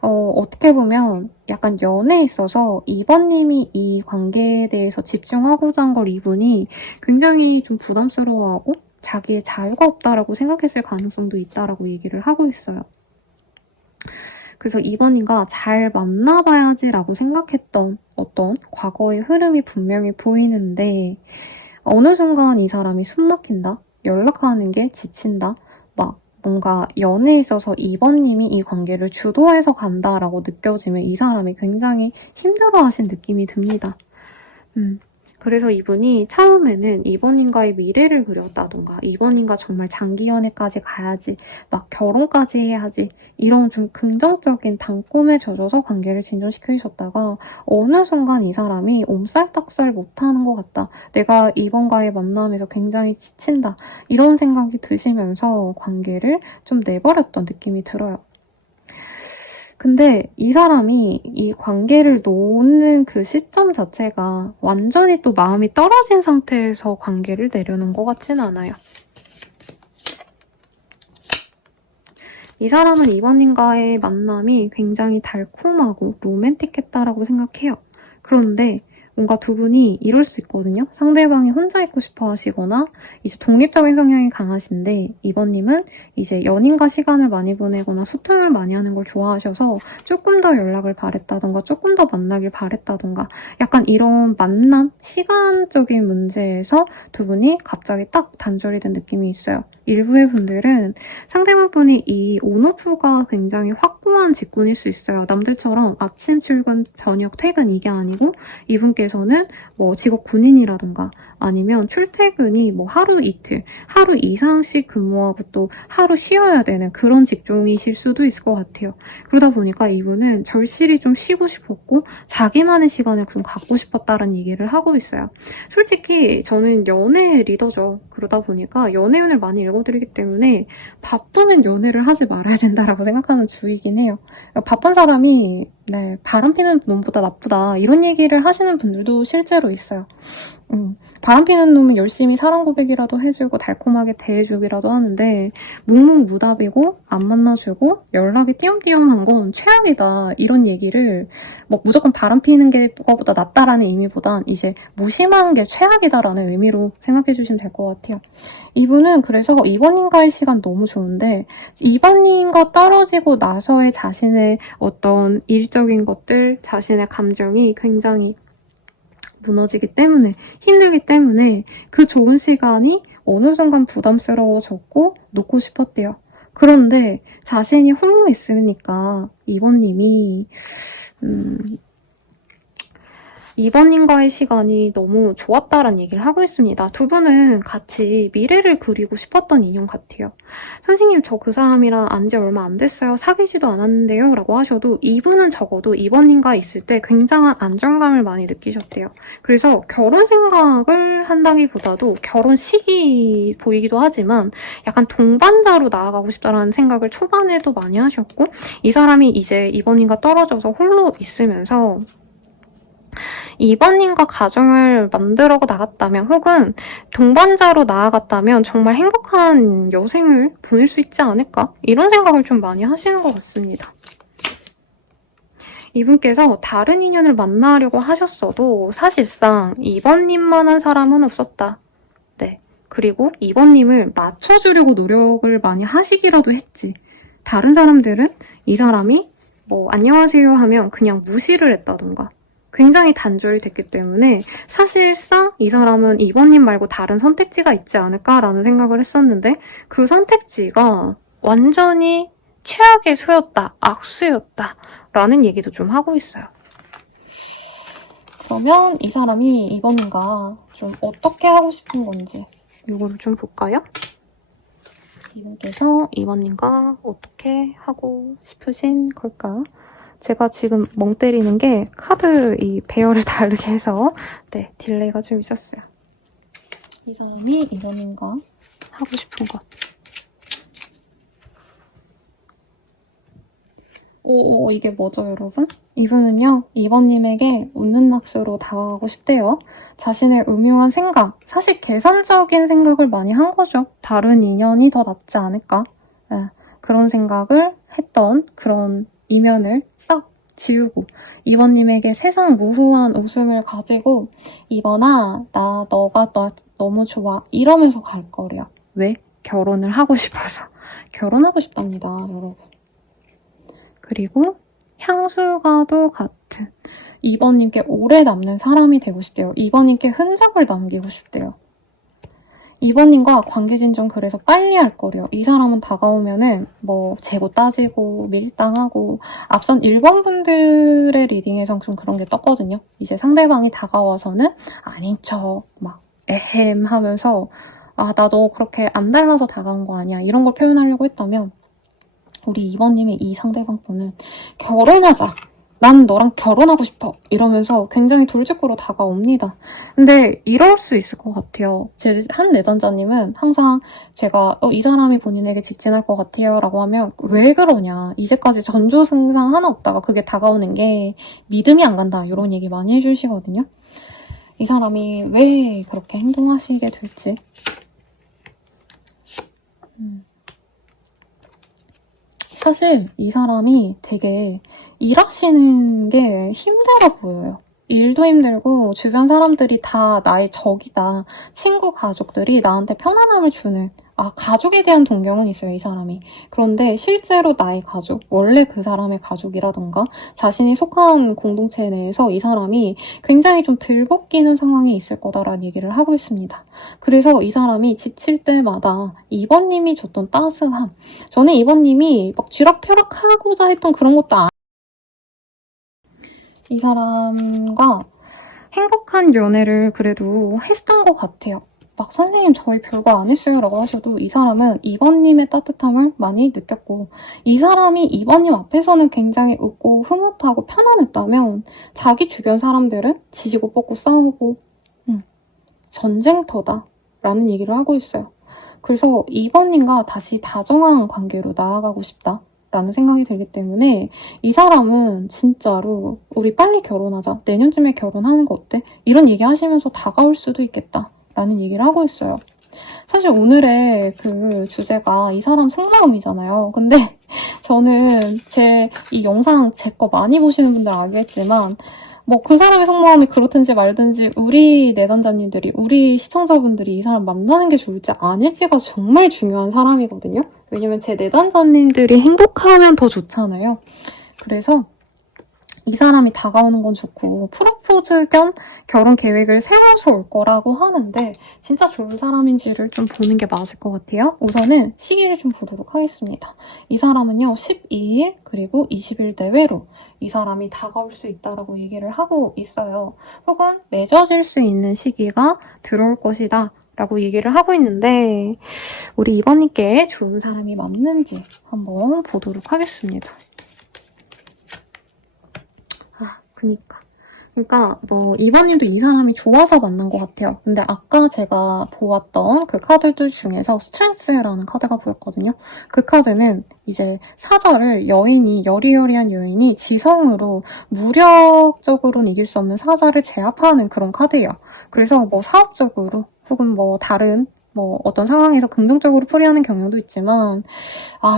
어떻게 보면 약간 연애에 있어서 이번님이 이 관계에 대해서 집중하고자 한 걸 이분이 굉장히 좀 부담스러워하고 자기의 자유가 없다라고 생각했을 가능성도 있다라고 얘기를 하고 있어요. 그래서 이번님과 잘 만나봐야지라고 생각했던 어떤 과거의 흐름이 분명히 보이는데 어느 순간 이 사람이 숨 막힌다? 연락하는 게 지친다? 막 뭔가 연애에 있어서 이번님이 이 관계를 주도해서 간다라고 느껴지면 이 사람이 굉장히 힘들어하신 느낌이 듭니다. 그래서 이분이 처음에는 이번님과의 미래를 그렸다던가 이번님과 정말 장기 연애까지 가야지 막 결혼까지 해야지 이런 좀 긍정적인 단꿈에 젖어서 관계를 진전시키셨다가 어느 순간 이 사람이 옴살딱살 못하는 것 같다. 내가 이번과의 만남에서 굉장히 지친다. 이런 생각이 드시면서 관계를 좀 내버렸던 느낌이 들어요. 근데 이 사람이 이 관계를 놓는 그 시점 자체가 완전히 또 마음이 떨어진 상태에서 관계를 내려놓은 것 같진 않아요. 이 사람은 이번님과의 만남이 굉장히 달콤하고 로맨틱했다라고 생각해요. 그런데 뭔가 두 분이 이럴 수 있거든요. 상대방이 혼자 있고 싶어 하시거나 이제 독립적인 성향이 강하신데 이번님은 이제 연인과 시간을 많이 보내거나 소통을 많이 하는 걸 좋아하셔서 조금 더 연락을 바랬다던가 조금 더 만나길 바랬다던가 약간 이런 만남, 시간적인 문제에서 두 분이 갑자기 딱 단절이 된 느낌이 있어요. 일부의 분들은 상대방 분이 이 온오프가 굉장히 확고한 직군일 수 있어요. 남들처럼 아침 출근, 저녁 퇴근 이게 아니고 이분께서는 뭐 직업 군인이라던가 아니면 출퇴근이 뭐 하루 이틀, 하루 이상씩 근무하고 또 하루 쉬어야 되는 그런 직종이실 수도 있을 것 같아요. 그러다 보니까 이분은 절실히 좀 쉬고 싶었고 자기만의 시간을 좀 갖고 싶었다는 얘기를 하고 있어요. 솔직히 저는 연애 리더죠. 그러다 보니까 연애운을 많이 읽어드리기 때문에 바쁘면 연애를 하지 말아야 된다라고 생각하는 주의긴 해요. 바쁜 사람이 바람피는 놈보다 나쁘다 이런 얘기를 하시는 분들도 실제로 있어요. 바람피는 놈은 열심히 사랑 고백이라도 해주고 달콤하게 대해주기라도 하는데 묵묵무답이고 안 만나주고 연락이 띄엄띄엄한 건 최악이다 이런 얘기를 뭐 무조건 바람피는 게 거보다 낫다라는 의미보단 이제 무심한 게 최악이다라는 의미로 생각해 주시면 될 것 같아요. 이분은 그래서 2번님과의 시간 너무 좋은데 2번님과 떨어지고 나서의 자신의 어떤 일적인 것들, 자신의 감정이 굉장히 무너지기 때문에 힘들기 때문에 그 좋은 시간이 어느 순간 부담스러워졌고 놓고 싶었대요. 그런데 자신이 홀로 있으니까 2번님이 2번님과의 시간이 너무 좋았다라는 얘기를 하고 있습니다. 두 분은 같이 미래를 그리고 싶었던 인연 같아요. 선생님 저 그 사람이랑 안지 얼마 안 됐어요. 사귀지도 않았는데요. 라고 하셔도 이분은 적어도 2번님과 있을 때 굉장한 안정감을 많이 느끼셨대요. 그래서 결혼 생각을 한다기보다도 결혼 시기 보이기도 하지만 약간 동반자로 나아가고 싶다는 생각을 초반에도 많이 하셨고 이 사람이 이제 2번님과 떨어져서 홀로 있으면서 2번님과 가정을 만들어 나갔다면 혹은 동반자로 나아갔다면 정말 행복한 여생을 보낼 수 있지 않을까? 이런 생각을 좀 많이 하시는 것 같습니다. 이분께서 다른 인연을 만나려고 하셨어도 사실상 2번님만한 사람은 없었다. 네. 그리고 2번님을 맞춰주려고 노력을 많이 하시기라도 했지. 다른 사람들은 이 사람이 뭐 안녕하세요 하면 그냥 무시를 했다던가 굉장히 단절이 됐기 때문에 사실상 이 사람은 2번님 말고 다른 선택지가 있지 않을까라는 생각을 했었는데 그 선택지가 완전히 최악의 수였다, 악수였다 라는 얘기도 좀 하고 있어요. 그러면 이 사람이 2번님과 좀 어떻게 하고 싶은 건지 이거를 좀 볼까요? 이분께서 2번님과 어떻게 하고 싶으신 걸까? 제가 지금 멍 때리는 게 카드 이 배열을 다르게 해서 네, 딜레이가 좀 있었어요. 이 사람이 2번님과 하고 싶은 것. 오, 이게 뭐죠, 여러분? 이분은요, 2번님에게 웃는 낙수로 다가가고 싶대요. 자신의 음흉한 생각, 사실 계산적인 생각을 많이 한 거죠. 다른 인연이 더 낫지 않을까? 네, 그런 생각을 했던 그런 이면을 싹 지우고 2번님에게 세상 무수한 웃음을 가지고 2번아, 너가 너무 좋아 이러면서 갈 거래요. 왜? 결혼을 하고 싶어서. 결혼하고 싶답니다, 여러분. 그리고 향수가도 같은 2번님께 오래 남는 사람이 되고 싶대요. 2번님께 흔적을 남기고 싶대요. 2번님과 관계 진전 그래서 빨리 할 거래요. 이 사람은 다가오면은 뭐 재고 따지고 밀당하고 앞선 1번 분들의 리딩에선 좀 그런 게 떴거든요. 이제 상대방이 다가와서는 아닌 척 막 에헴 하면서 아, 나 너 그렇게 안 닮아서 다가온 거 아니야. 이런 걸 표현하려고 했다면 우리 2번님의 이 상대방 분은 결혼하자. 난 너랑 결혼하고 싶어. 이러면서 굉장히 돌직구로 다가옵니다. 근데 이럴 수 있을 것 같아요. 제 한 내전자님은 항상 제가 이 사람이 본인에게 직진할 것 같아요 라고 하면 왜 그러냐. 이제까지 전조승상 하나 없다가 그게 다가오는 게 믿음이 안 간다. 이런 얘기 많이 해주시거든요. 이 사람이 왜 그렇게 행동하시게 될지. 사실 이 사람이 되게 일하시는 게 힘들어 보여요. 일도 힘들고 주변 사람들이 다 나의 적이다. 친구, 가족들이 나한테 편안함을 주는 가족에 대한 동경은 있어요, 이 사람이. 그런데 실제로 나의 가족, 원래 그 사람의 가족이라던가 자신이 속한 공동체 내에서 이 사람이 굉장히 좀 들볶이는 상황이 있을 거다라는 얘기를 하고 있습니다. 그래서 이 사람이 지칠 때마다 이번님이 줬던 따스함, 저는 이번님이 막 쥐락펴락하고자 했던 그런 것도 이 사람과 행복한 연애를 그래도 했던 것 같아요. 막 선생님 저희 별거 안 했어요 라고 하셔도 이 사람은 이번님의 따뜻함을 많이 느꼈고, 이 사람이 이번님 앞에서는 굉장히 웃고 흐뭇하고 편안했다면 자기 주변 사람들은 지지고 뻗고 싸우고 전쟁터다 라는 얘기를 하고 있어요. 그래서 이번님과 다시 다정한 관계로 나아가고 싶다 라는 생각이 들기 때문에 이 사람은 진짜로 우리 빨리 결혼하자, 내년쯤에 결혼하는 거 어때? 이런 얘기 하시면서 다가올 수도 있겠다 라는 얘기를 하고 있어요. 사실 오늘의 그 주제가 이 사람 속마음이잖아요. 근데 저는 이 영상 제 거 많이 보시는 분들 알겠지만 뭐 그 사람의 속마음이 그렇든지 말든지 우리 내담자님들이, 우리 시청자분들이 이 사람 만나는 게 좋을지 아닐지가 정말 중요한 사람이거든요. 왜냐면 제 내담자님들이 행복하면 더 좋잖아요. 그래서 이 사람이 다가오는 건 좋고 프로포즈 겸 결혼 계획을 세워서 올 거라고 하는데 진짜 좋은 사람인지를 좀 보는 게 맞을 것 같아요. 우선은 시기를 좀 보도록 하겠습니다. 이 사람은요 12일 그리고 20일 내외로 이 사람이 다가올 수 있다라고 얘기를 하고 있어요. 혹은 맺어질 수 있는 시기가 들어올 것이다 라고 얘기를 하고 있는데 우리 이번님께 좋은 사람이 맞는지 한번 보도록 하겠습니다. 그러니까 뭐 이번님도 이 사람이 좋아서 만난 것 같아요. 근데 아까 제가 보았던 그 카드들 중에서 스트렝스라는 카드가 보였거든요. 그 카드는 이제 사자를 여리여리한 여인이 지성으로 무력적으로는 이길 수 없는 사자를 제압하는 그런 카드예요. 그래서 뭐 사업적으로 혹은 뭐 다른 뭐 어떤 상황에서 긍정적으로 풀이하는 경향도 있지만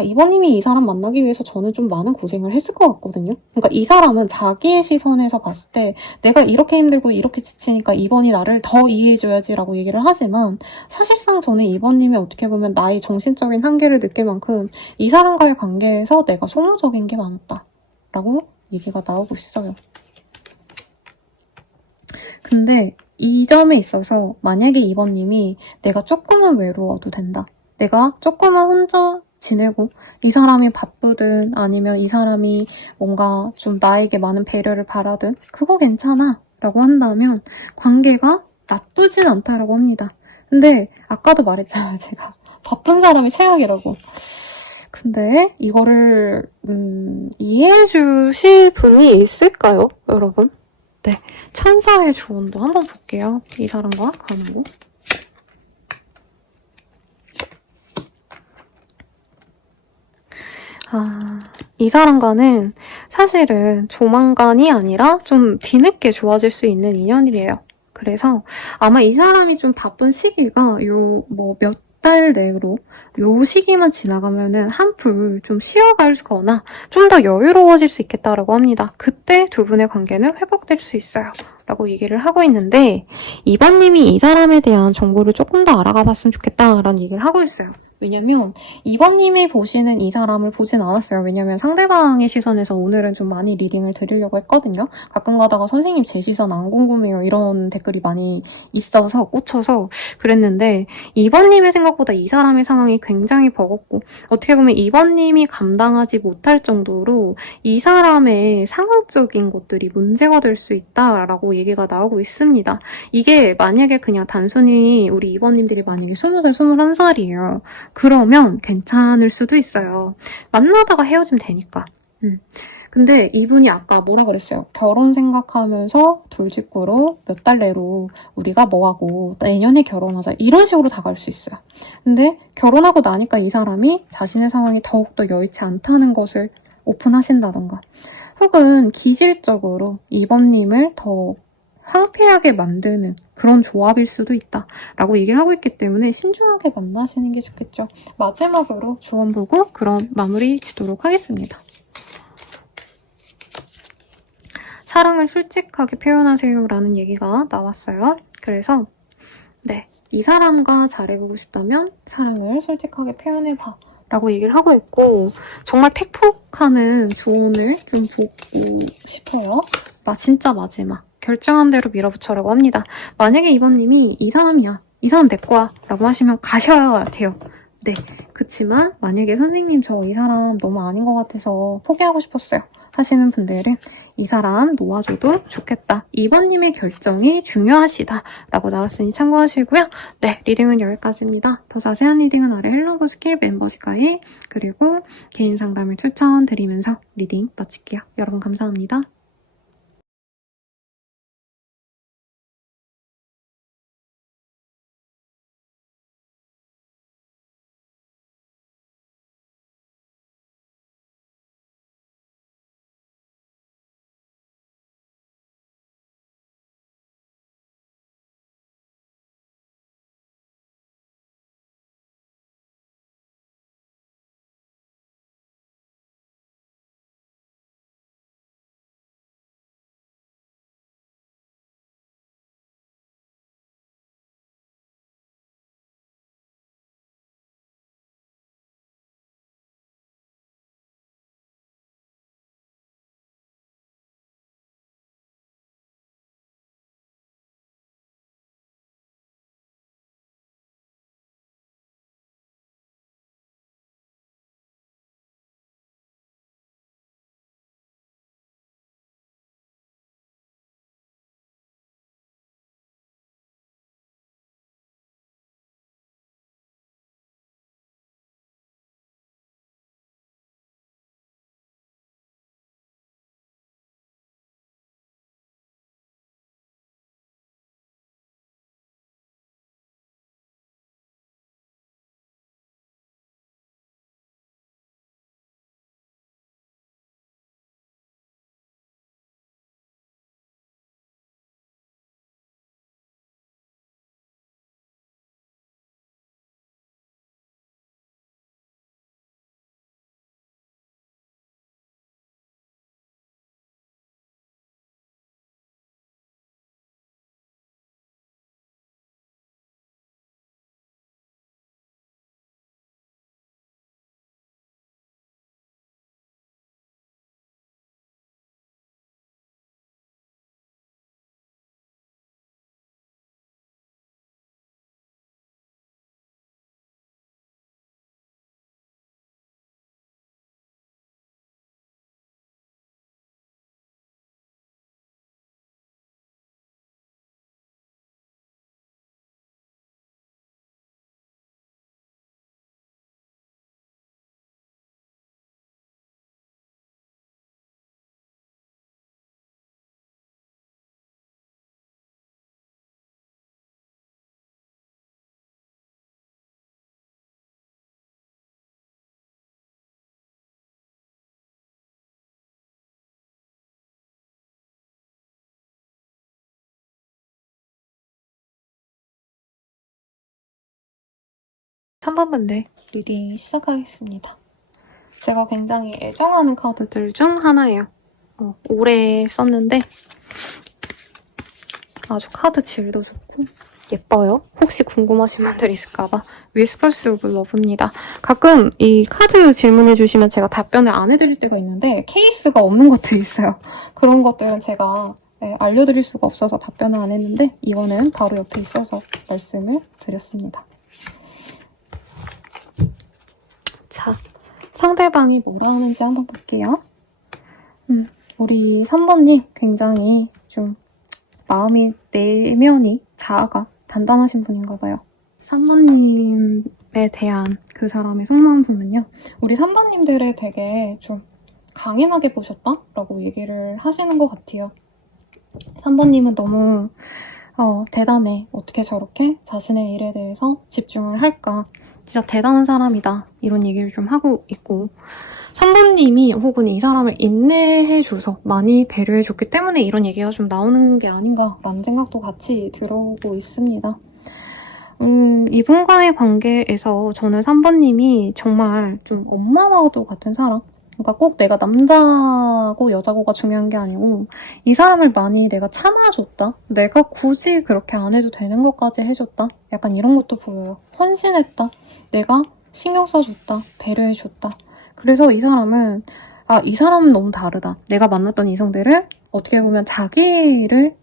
이번님이 이 사람 만나기 위해서 저는 좀 많은 고생을 했을 것 같거든요. 그러니까 이 사람은 자기의 시선에서 봤을 때 내가 이렇게 힘들고 이렇게 지치니까 이번이 나를 더 이해해줘야지라고 얘기를 하지만 사실상 저는 이번님이 어떻게 보면 나의 정신적인 한계를 느낄 만큼 이 사람과의 관계에서 내가 소모적인 게 많았다라고 얘기가 나오고 있어요. 근데 이 점에 있어서 만약에 이번님이 내가 조금은 외로워도 된다. 내가 조금은 혼자 지내고 이 사람이 바쁘든 아니면 이 사람이 뭔가 좀 나에게 많은 배려를 바라든 그거 괜찮아 라고 한다면 관계가 나쁘진 않다라고 합니다. 근데 아까도 말했잖아요. 제가 바쁜 사람이 최악이라고. 근데 이거를 이해해 주실 분이 있을까요, 여러분? 네, 천사의 조언도 한번 볼게요. 이 사람과 가는 거. 이 사람과는 사실은 조만간이 아니라 좀 뒤늦게 좋아질 수 있는 인연이래요. 그래서 아마 이 사람이 좀 바쁜 시기가 몇 달 내로 요 시기만 지나가면은 한풀 좀 쉬어가거나 좀 더 여유로워질 수 있겠다라고 합니다. 그때 두 분의 관계는 회복될 수 있어요. 라고 얘기를 하고 있는데 이번님이 이 사람에 대한 정보를 조금 더 알아가 봤으면 좋겠다라는 얘기를 하고 있어요. 왜냐면 이번님이 보시는 이 사람을 보진 않았어요. 왜냐면 상대방의 시선에서 오늘은 좀 많이 리딩을 드리려고 했거든요. 가끔 가다가 선생님 제 시선 안 궁금해요 이런 댓글이 많이 있어서 꽂혀서 그랬는데 이번님의 생각보다 이 사람의 상황이 굉장히 버겁고 어떻게 보면 이번님이 감당하지 못할 정도로 이 사람의 상황적인 것들이 문제가 될 수 있다라고 얘기가 나오고 있습니다. 이게 만약에 그냥 단순히 우리 이번님들이 만약에 20살, 21살이에요. 그러면 괜찮을 수도 있어요. 만나다가 헤어지면 되니까. 근데 이분이 아까 뭐라 그랬어요? 결혼 생각하면서 돌직구로 몇 달 내로 우리가 뭐하고 내년에 결혼하자 이런 식으로 다가올 수 있어요. 근데 결혼하고 나니까 이 사람이 자신의 상황이 더욱더 여의치 않다는 것을 오픈하신다던가 혹은 기질적으로 이번님을 더 황폐하게 만드는 그런 조합일 수도 있다라고 얘기를 하고 있기 때문에 신중하게 만나시는 게 좋겠죠. 마지막으로 조언 보고 그럼 마무리 짓도록 하겠습니다. 사랑을 솔직하게 표현하세요 라는 얘기가 나왔어요. 그래서 네, 이 사람과 잘해보고 싶다면 사랑을 솔직하게 표현해봐 라고 얘기를 하고 있고, 정말 팩폭하는 조언을 좀 보고 싶어요. 진짜 마지막 결정한 대로 밀어붙여라고 합니다. 만약에 이번님이 이 사람이야, 이 사람 내 거야 라고 하시면 가셔야 돼요. 네, 그치만 만약에 선생님 저 이 사람 너무 아닌 것 같아서 포기하고 싶었어요 하시는 분들은 이 사람 놓아줘도 좋겠다. 2번님의 결정이 중요하시다 라고 나왔으니 참고하시고요. 네, 리딩은 여기까지입니다. 더 자세한 리딩은 아래 헬로버 스킬 멤버십 가입 그리고 개인 상담을 추천드리면서 리딩 마칠게요. 여러분 감사합니다. 한 번만 리딩 시작하겠습니다. 제가 굉장히 애정하는 카드들 중 하나예요. 오래 썼는데 아주 카드 질도 좋고 예뻐요. 혹시 궁금하신 분들 있을까봐 위스퍼스 오브 러브입니다. 가끔 이 카드 질문해주시면 제가 답변을 안 해드릴 때가 있는데 케이스가 없는 것들이 있어요. 그런 것들은 제가 알려드릴 수가 없어서 답변을 안 했는데 이거는 바로 옆에 있어서 말씀을 드렸습니다. 자, 상대방이 뭐라 하는지 한번 볼게요. 우리 3번님 굉장히 좀 마음이 내면이 자아가 단단하신 분인가 봐요. 3번님에 대한 그 사람의 속마음 보면요. 우리 3번님들을 되게 좀 강인하게 보셨다라고 얘기를 하시는 것 같아요. 3번님은 너무 대단해. 어떻게 저렇게 자신의 일에 대해서 집중을 할까. 진짜 대단한 사람이다. 이런 얘기를 좀 하고 있고 3번님이 혹은 이 사람을 인내해줘서 많이 배려해줬기 때문에 이런 얘기가 좀 나오는 게 아닌가라는 생각도 같이 들어오고 있습니다. 이분과의 관계에서 저는 3번님이 정말 좀 엄마와도 같은 사람 그러니까 꼭 내가 남자고 여자고가 중요한 게 아니고 이 사람을 많이 내가 참아줬다. 내가 굳이 그렇게 안 해도 되는 것까지 해줬다. 약간 이런 것도 보여요. 헌신했다. 내가 신경 써줬다. 배려해줬다. 그래서 이 사람은 이 사람은 너무 다르다. 내가 만났던 이성들은 어떻게 보면 자기를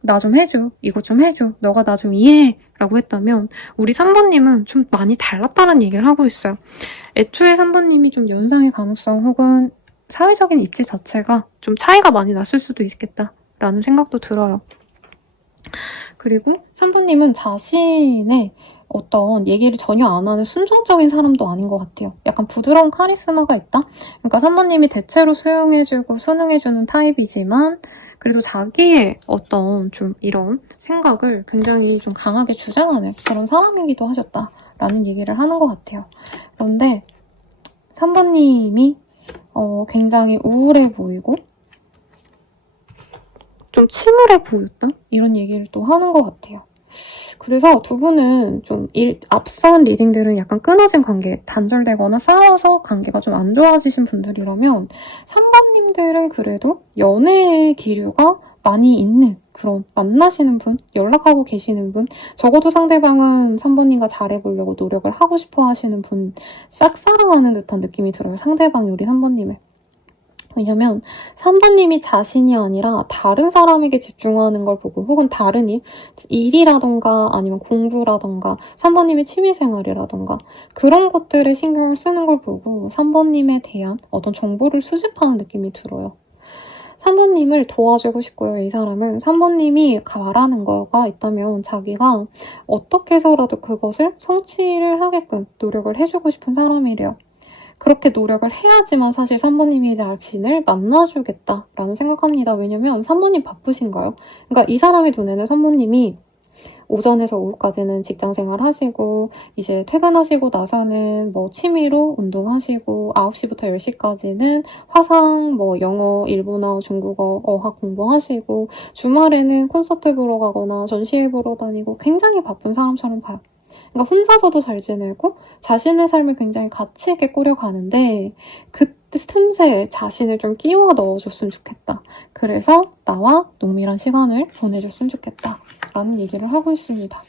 나 좀 해줘. 이거 좀 해줘. 너가 나 좀 이해해. 라고 했다면 우리 3번님은 좀 많이 달랐다는 얘기를 하고 있어요. 애초에 3번님이 좀 연상의 가능성 혹은 사회적인 입지 자체가 좀 차이가 많이 났을 수도 있겠다라는 생각도 들어요. 그리고 3번님은 자신의 어떤 얘기를 전혀 안 하는 순종적인 사람도 아닌 것 같아요. 약간 부드러운 카리스마가 있다? 그러니까 3번님이 대체로 수용해주고 순응해주는 타입이지만 그래도 자기의 어떤 좀 이런 생각을 굉장히 좀 강하게 주장하는 그런 사람이기도 하셨다라는 얘기를 하는 것 같아요. 그런데 3번님이 굉장히 우울해 보이고 좀 침울해 보였다? 이런 얘기를 또 하는 것 같아요. 그래서 두 분은 좀 앞선 리딩들은 약간 끊어진 관계, 단절되거나 싸워서 관계가 좀 안 좋아지신 분들이라면 3번님들은 그래도 연애의 기류가 많이 있는 그런 만나시는 분, 연락하고 계시는 분, 적어도 상대방은 3번님과 잘해보려고 노력을 하고 싶어 하시는 분, 싹사랑하는 듯한 느낌이 들어요. 상대방이 우리 3번님을. 왜냐면 3번님이 자신이 아니라 다른 사람에게 집중하는 걸 보고 혹은 다른 일이라던가 아니면 공부라던가 3번님의 취미생활이라던가 그런 것들에 신경을 쓰는 걸 보고 3번님에 대한 어떤 정보를 수집하는 느낌이 들어요. 3번님을 도와주고 싶고요. 이 사람은 3번님이 말하는 거가 있다면 자기가 어떻게 해서라도 그것을 성취를 하게끔 노력을 해주고 싶은 사람이래요. 그렇게 노력을 해야지만 사실 3번님이 자신을 만나주겠다라는 생각합니다. 왜냐면 3번님 바쁘신가요? 그러니까 이 사람의 눈에는 3번님이 오전에서 오후까지는 직장생활 하시고 이제 퇴근하시고 나서는 뭐 취미로 운동하시고 9시부터 10시까지는 화상 뭐 영어, 일본어, 중국어, 어학 공부하시고 주말에는 콘서트 보러 가거나 전시회 보러 다니고 굉장히 바쁜 사람처럼 봐요. 그러니까 혼자서도 잘 지내고 자신의 삶을 굉장히 가치 있게 꾸려가는데 그 틈새에 자신을 좀 끼워 넣어줬으면 좋겠다. 그래서 나와 농밀한 시간을 보내줬으면 좋겠다. 라는 얘기를 하고 있습니다.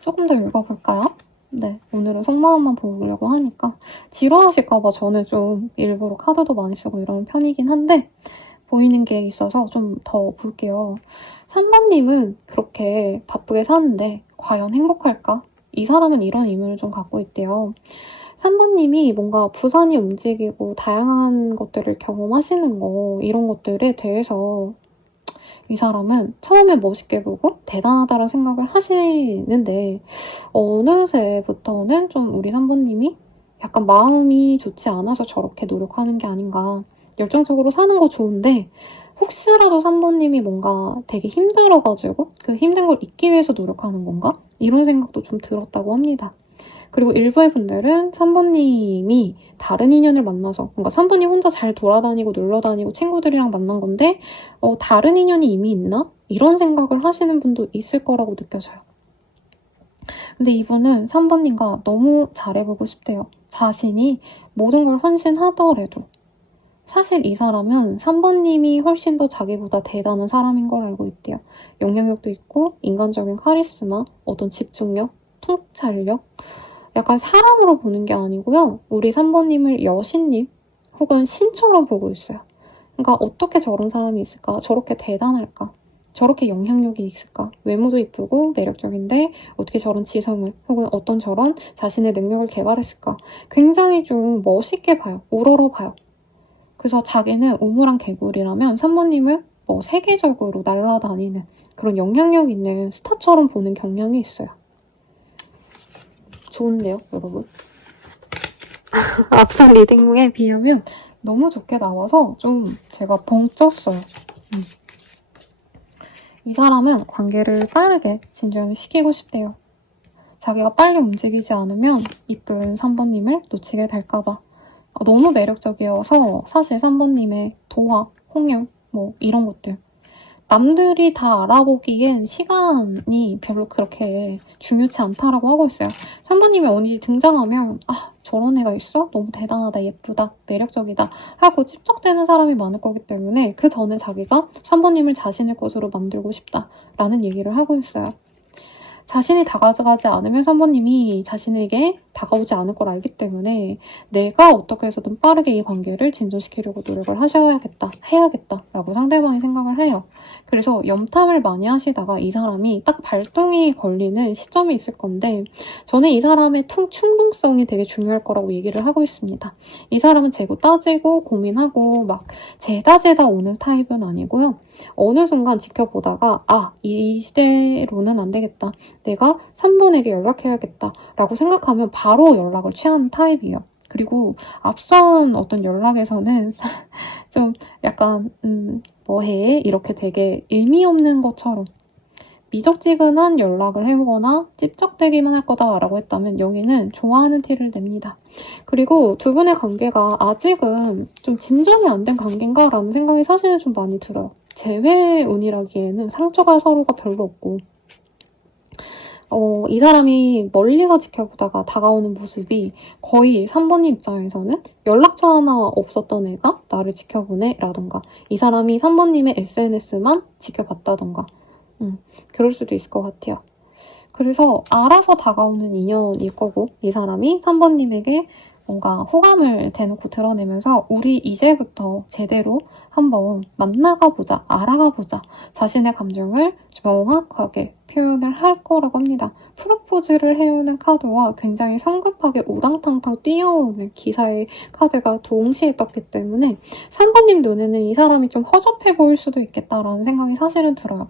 조금 더 읽어볼까요? 네, 오늘은 속마음만 보려고 하니까 지루하실까봐 저는 좀 일부러 카드도 많이 쓰고 이러는 편이긴 한데 보이는 게 있어서 좀 더 볼게요. 3번님은 그렇게 바쁘게 사는데 과연 행복할까? 이 사람은 이런 의문을 좀 갖고 있대요. 3번님이 뭔가 부산이 움직이고 다양한 것들을 경험하시는 거 이런 것들에 대해서 이 사람은 처음에 멋있게 보고 대단하다는 생각을 하시는데 어느새부터는 좀 우리 3번님이 약간 마음이 좋지 않아서 저렇게 노력하는 게 아닌가. 열정적으로 사는 거 좋은데 혹시라도 3번님이 뭔가 되게 힘들어가지고 그 힘든 걸 잊기 위해서 노력하는 건가? 이런 생각도 좀 들었다고 합니다. 그리고 일부의 분들은 3번님이 다른 인연을 만나서 뭔가 3번님 혼자 잘 돌아다니고 놀러다니고 친구들이랑 만난 건데 다른 인연이 이미 있나? 이런 생각을 하시는 분도 있을 거라고 느껴져요. 근데 이분은 3번님과 너무 잘해보고 싶대요. 자신이 모든 걸 헌신하더라도 사실 이 사람은 3번님이 훨씬 더 자기보다 대단한 사람인 걸 알고 있대요. 영향력도 있고 인간적인 카리스마, 어떤 집중력, 통찰력 약간 사람으로 보는 게 아니고요. 우리 3번님을 여신님 혹은 신처럼 보고 있어요. 그러니까 어떻게 저런 사람이 있을까? 저렇게 대단할까? 저렇게 영향력이 있을까? 외모도 이쁘고 매력적인데 어떻게 저런 지성을 혹은 어떤 저런 자신의 능력을 개발했을까? 굉장히 좀 멋있게 봐요. 우러러 봐요. 그래서 자기는 우물안 개구리라면 3번님은 뭐 세계적으로 날아다니는 그런 영향력 있는 스타처럼 보는 경향이 있어요. 좋은데요, 여러분? 앞선 리딩에 비하면 너무 좋게 나와서 좀 제가 벙 쪘어요. 이 사람은 관계를 빠르게 진정을 시키고 싶대요. 자기가 빨리 움직이지 않으면 이쁜 3번님을 놓치게 될까봐. 너무 매력적이어서 사실 3번님의 도화, 홍열, 뭐 이런 것들 남들이 다 알아보기엔 시간이 별로 그렇게 중요치 않다라고 하고 있어요. 3번님이 어디 등장하면 저런 애가 있어? 너무 대단하다, 예쁘다, 매력적이다 하고 찝쩍대는 사람이 많을 거기 때문에 그 전에 자기가 3번님을 자신의 것으로 만들고 싶다라는 얘기를 하고 있어요. 자신이 다가가지 않으면 3번님이 자신에게 다가오지 않을 걸 알기 때문에 내가 어떻게 해서든 빠르게 이 관계를 진전시키려고 노력을 해야겠다라고 상대방이 생각을 해요. 그래서 염탐을 많이 하시다가 이 사람이 딱 발동이 걸리는 시점이 있을 건데 저는 이 사람의 충동성이 되게 중요할 거라고 얘기를 하고 있습니다. 이 사람은 재고 따지고 고민하고 막 재다 오는 타입은 아니고요. 어느 순간 지켜보다가 이 시대로는 안 되겠다. 내가 3번에게 연락해야겠다 라고 생각하면 바로 연락을 취하는 타입이에요. 그리고 앞선 어떤 연락에서는 좀 약간 뭐해? 이렇게 되게 의미 없는 것처럼 미적지근한 연락을 해오거나 찝쩍대기만 할 거다라고 했다면 여기는 좋아하는 티를 냅니다. 그리고 두 분의 관계가 아직은 좀 진전이 안 된 관계인가? 라는 생각이 사실은 좀 많이 들어요. 재회운이라기에는 상처가 서로가 별로 없고 이 사람이 멀리서 지켜보다가 다가오는 모습이 거의 3번님 입장에서는 연락처 하나 없었던 애가 나를 지켜보네 라던가 이 사람이 3번님의 SNS만 지켜봤다던가 그럴 수도 있을 것 같아요. 그래서 알아서 다가오는 인연일 거고 이 사람이 3번님에게 뭔가 호감을 대놓고 드러내면서 우리 이제부터 제대로 한번 만나가보자, 알아가보자 자신의 감정을 정확하게 표현을 할 거라고 합니다. 프로포즈를 해오는 카드와 굉장히 성급하게 우당탕탕 뛰어오는 기사의 카드가 동시에 떴기 때문에 3번님 눈에는 이 사람이 좀 허접해 보일 수도 있겠다라는 생각이 사실은 들어요.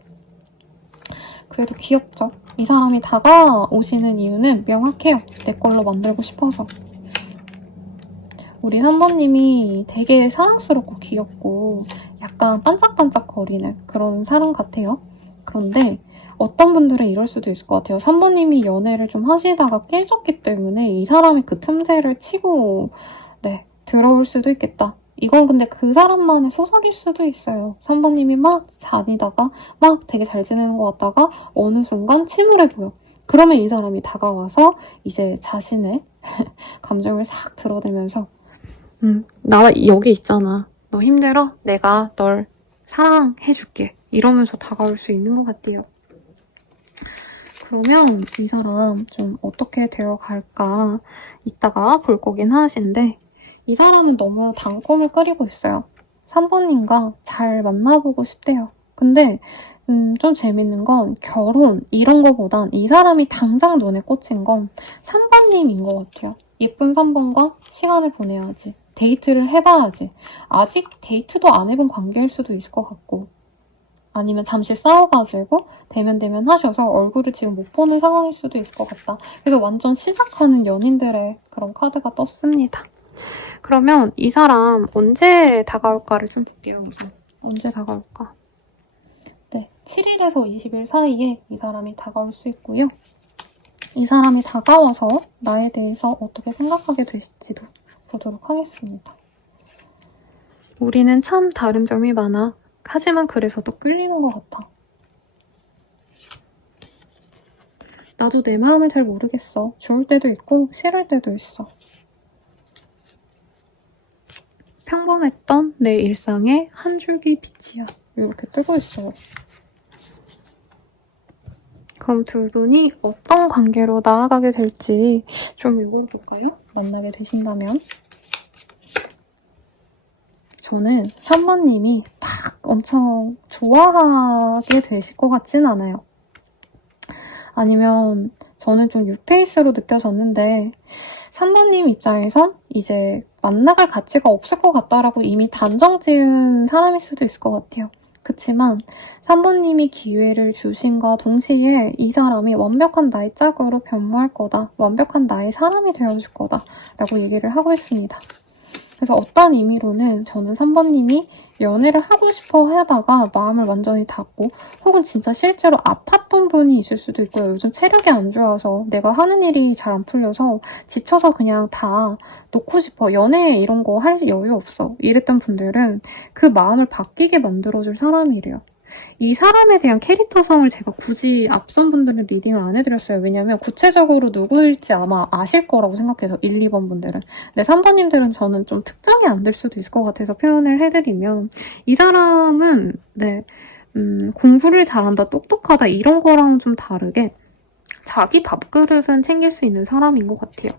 그래도 귀엽죠? 이 사람이 다가오시는 이유는 명확해요. 내 걸로 만들고 싶어서. 우리 3번님이 되게 사랑스럽고 귀엽고 약간 반짝반짝거리는 그런 사람 같아요. 그런데 어떤 분들은 이럴 수도 있을 것 같아요. 3번님이 연애를 좀 하시다가 깨졌기 때문에 이 사람이 그 틈새를 치고 들어올 수도 있겠다. 이건 근데 그 사람만의 소설일 수도 있어요. 3번님이 막 다니다가 막 되게 잘 지내는 것 같다가 어느 순간 침울해 보여. 그러면 이 사람이 다가와서 이제 자신의 감정을 싹 드러내면서 나 여기 있잖아. 너 힘들어? 내가 널 사랑해줄게. 이러면서 다가올 수 있는 것 같아요. 그러면 이 사람 좀 어떻게 되어갈까 이따가 볼 거긴 하신데 이 사람은 너무 단꿈을 끓이고 있어요. 3번님과 잘 만나보고 싶대요. 근데 좀 재밌는 건 결혼 이런 거보단 이 사람이 당장 눈에 꽂힌 건 3번님인 것 같아요. 예쁜 3번과 시간을 보내야지. 데이트를 해봐야지. 아직 데이트도 안 해본 관계일 수도 있을 것 같고 아니면 잠시 싸워가지고 대면 하셔서 얼굴을 지금 못 보는 상황일 수도 있을 것 같다. 그래서 완전 시작하는 연인들의 그런 카드가 떴습니다. 그러면 이 사람 언제 다가올까를 좀 볼게요. 우선. 언제 다가올까? 7일에서 20일 사이에 이 사람이 다가올 수 있고요. 이 사람이 다가와서 나에 대해서 어떻게 생각하게 될지도 보도록 하겠습니다. 우리는 참 다른 점이 많아. 하지만 그래서 더 끌리는 것 같아. 나도 내 마음을 잘 모르겠어. 좋을 때도 있고 싫을 때도 있어. 평범했던 내 일상에 한 줄기 빛이야. 이렇게 뜨고 있어요. 그럼 두 분이 어떤 관계로 나아가게 될지 좀 이걸 볼까요? 만나게 되신다면. 저는 3번님이 막 엄청 좋아하게 되실 것 같진 않아요. 아니면 저는 좀 뉴페이스로 느껴졌는데 3번님 입장에선 이제 만나갈 가치가 없을 것 같다라고 이미 단정 지은 사람일 수도 있을 것 같아요. 그치만 3번님이 기회를 주신과 동시에 이 사람이 완벽한 나의 짝으로 변모할 거다. 완벽한 나의 사람이 되어줄 거다. 라고 얘기를 하고 있습니다. 그래서 어떤 의미로는 저는 3번님이 연애를 하고 싶어 하다가 마음을 완전히 닫고 혹은 진짜 실제로 아팠던 분이 있을 수도 있고요. 요즘 체력이 안 좋아서 내가 하는 일이 잘 안 풀려서 지쳐서 그냥 다 놓고 싶어. 연애 이런 거 할 여유 없어. 이랬던 분들은 그 마음을 바뀌게 만들어줄 사람이래요. 이 사람에 대한 캐릭터성을 제가 굳이 앞선 분들은 리딩을 안 해드렸어요. 왜냐면 구체적으로 누구일지 아마 아실 거라고 생각해서 1, 2번 분들은. 근데 3번님들은 저는 좀 특정이 안 될 수도 있을 것 같아서 표현을 해드리면 이 사람은 공부를 잘한다, 똑똑하다 이런 거랑은 좀 다르게 자기 밥그릇은 챙길 수 있는 사람인 것 같아요.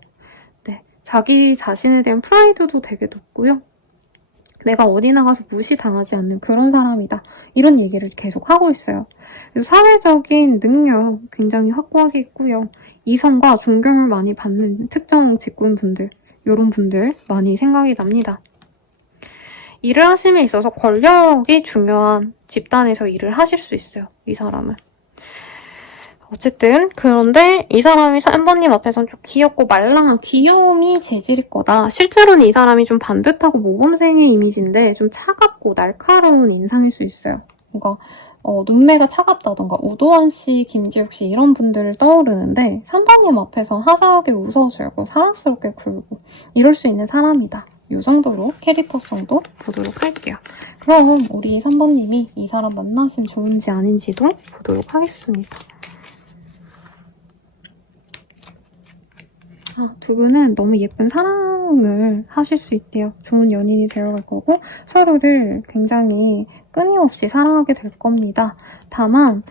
네, 자기 자신에 대한 프라이드도 되게 높고요. 내가 어디 나가서 무시당하지 않는 그런 사람이다. 이런 얘기를 계속 하고 있어요. 그래서 사회적인 능력 굉장히 확고하게 있고요. 이성과 존경을 많이 받는 특정 직군분들, 이런 분들 많이 생각이 납니다. 일을 하심에 있어서 권력이 중요한 집단에서 일을 하실 수 있어요. 이 사람은. 어쨌든 그런데 이 사람이 3번님 앞에서는 좀 귀엽고 말랑한 귀여움이 재질일 거다. 실제로는 이 사람이 좀 반듯하고 모범생의 이미지인데 좀 차갑고 날카로운 인상일 수 있어요. 그러니까 눈매가 차갑다던가 우도환 씨, 김지욱 씨 이런 분들을 떠오르는데 3번님 앞에서 화사하게 웃어주고 사랑스럽게 굴고 이럴 수 있는 사람이다. 이 정도로 캐릭터성도 보도록 할게요. 그럼 우리 3번님이 이 사람 만나시면 좋은지 아닌지도 보도록 하겠습니다. 두 분은 너무 예쁜 사랑을 하실 수 있대요. 좋은 연인이 되어갈 거고 서로를 굉장히 끊임없이 사랑하게 될 겁니다. 다만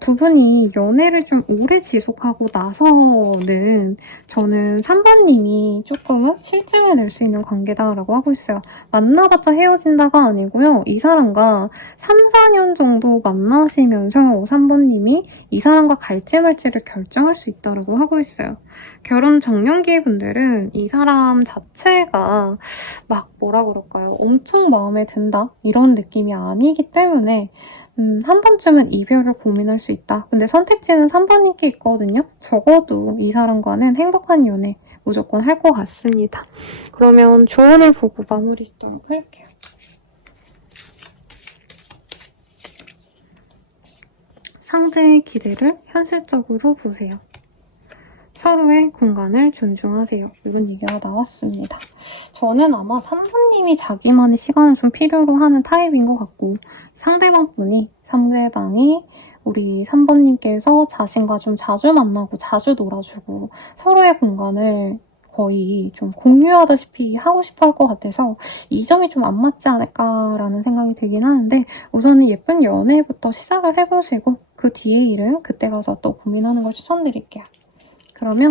두 분이 연애를 좀 오래 지속하고 나서는 저는 3번님이 조금은 실증을 낼 수 있는 관계다라고 하고 있어요. 만나봤자 헤어진다가 아니고요. 이 사람과 3, 4년 정도 만나시면서 3번님이 이 사람과 갈지 말지를 결정할 수 있다고 하고 있어요. 결혼 정년기 분들은 이 사람 자체가 막 뭐라 그럴까요? 엄청 마음에 든다? 이런 느낌이 아니기 때문에 한 번쯤은 이별을 고민할 수 있다. 근데 선택지는 3번님께 있거든요. 적어도 이 사람과는 행복한 연애 무조건 할 것 같습니다. 그러면 조언을 보고 마무리 짓도록 할게요. 상대의 기대를 현실적으로 보세요. 서로의 공간을 존중하세요. 이런 얘기가 나왔습니다. 저는 아마 3번님이 자기만의 시간을 좀 필요로 하는 타입인 것 같고 상대방이 우리 3번님께서 자신과 좀 자주 만나고 자주 놀아주고 서로의 공간을 거의 좀 공유하다시피 하고 싶어 할 것 같아서 이 점이 좀 안 맞지 않을까라는 생각이 들긴 하는데 우선은 예쁜 연애부터 시작을 해보시고 그 뒤에 일은 그때 가서 또 고민하는 걸 추천드릴게요. 그러면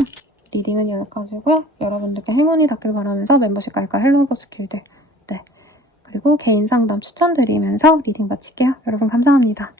리딩은 여기까지고요. 여러분들께 행운이 닿길 바라면서 멤버십 가입과 헬로버스 길드 그리고 개인 상담 추천드리면서 리딩 마칠게요. 여러분 감사합니다.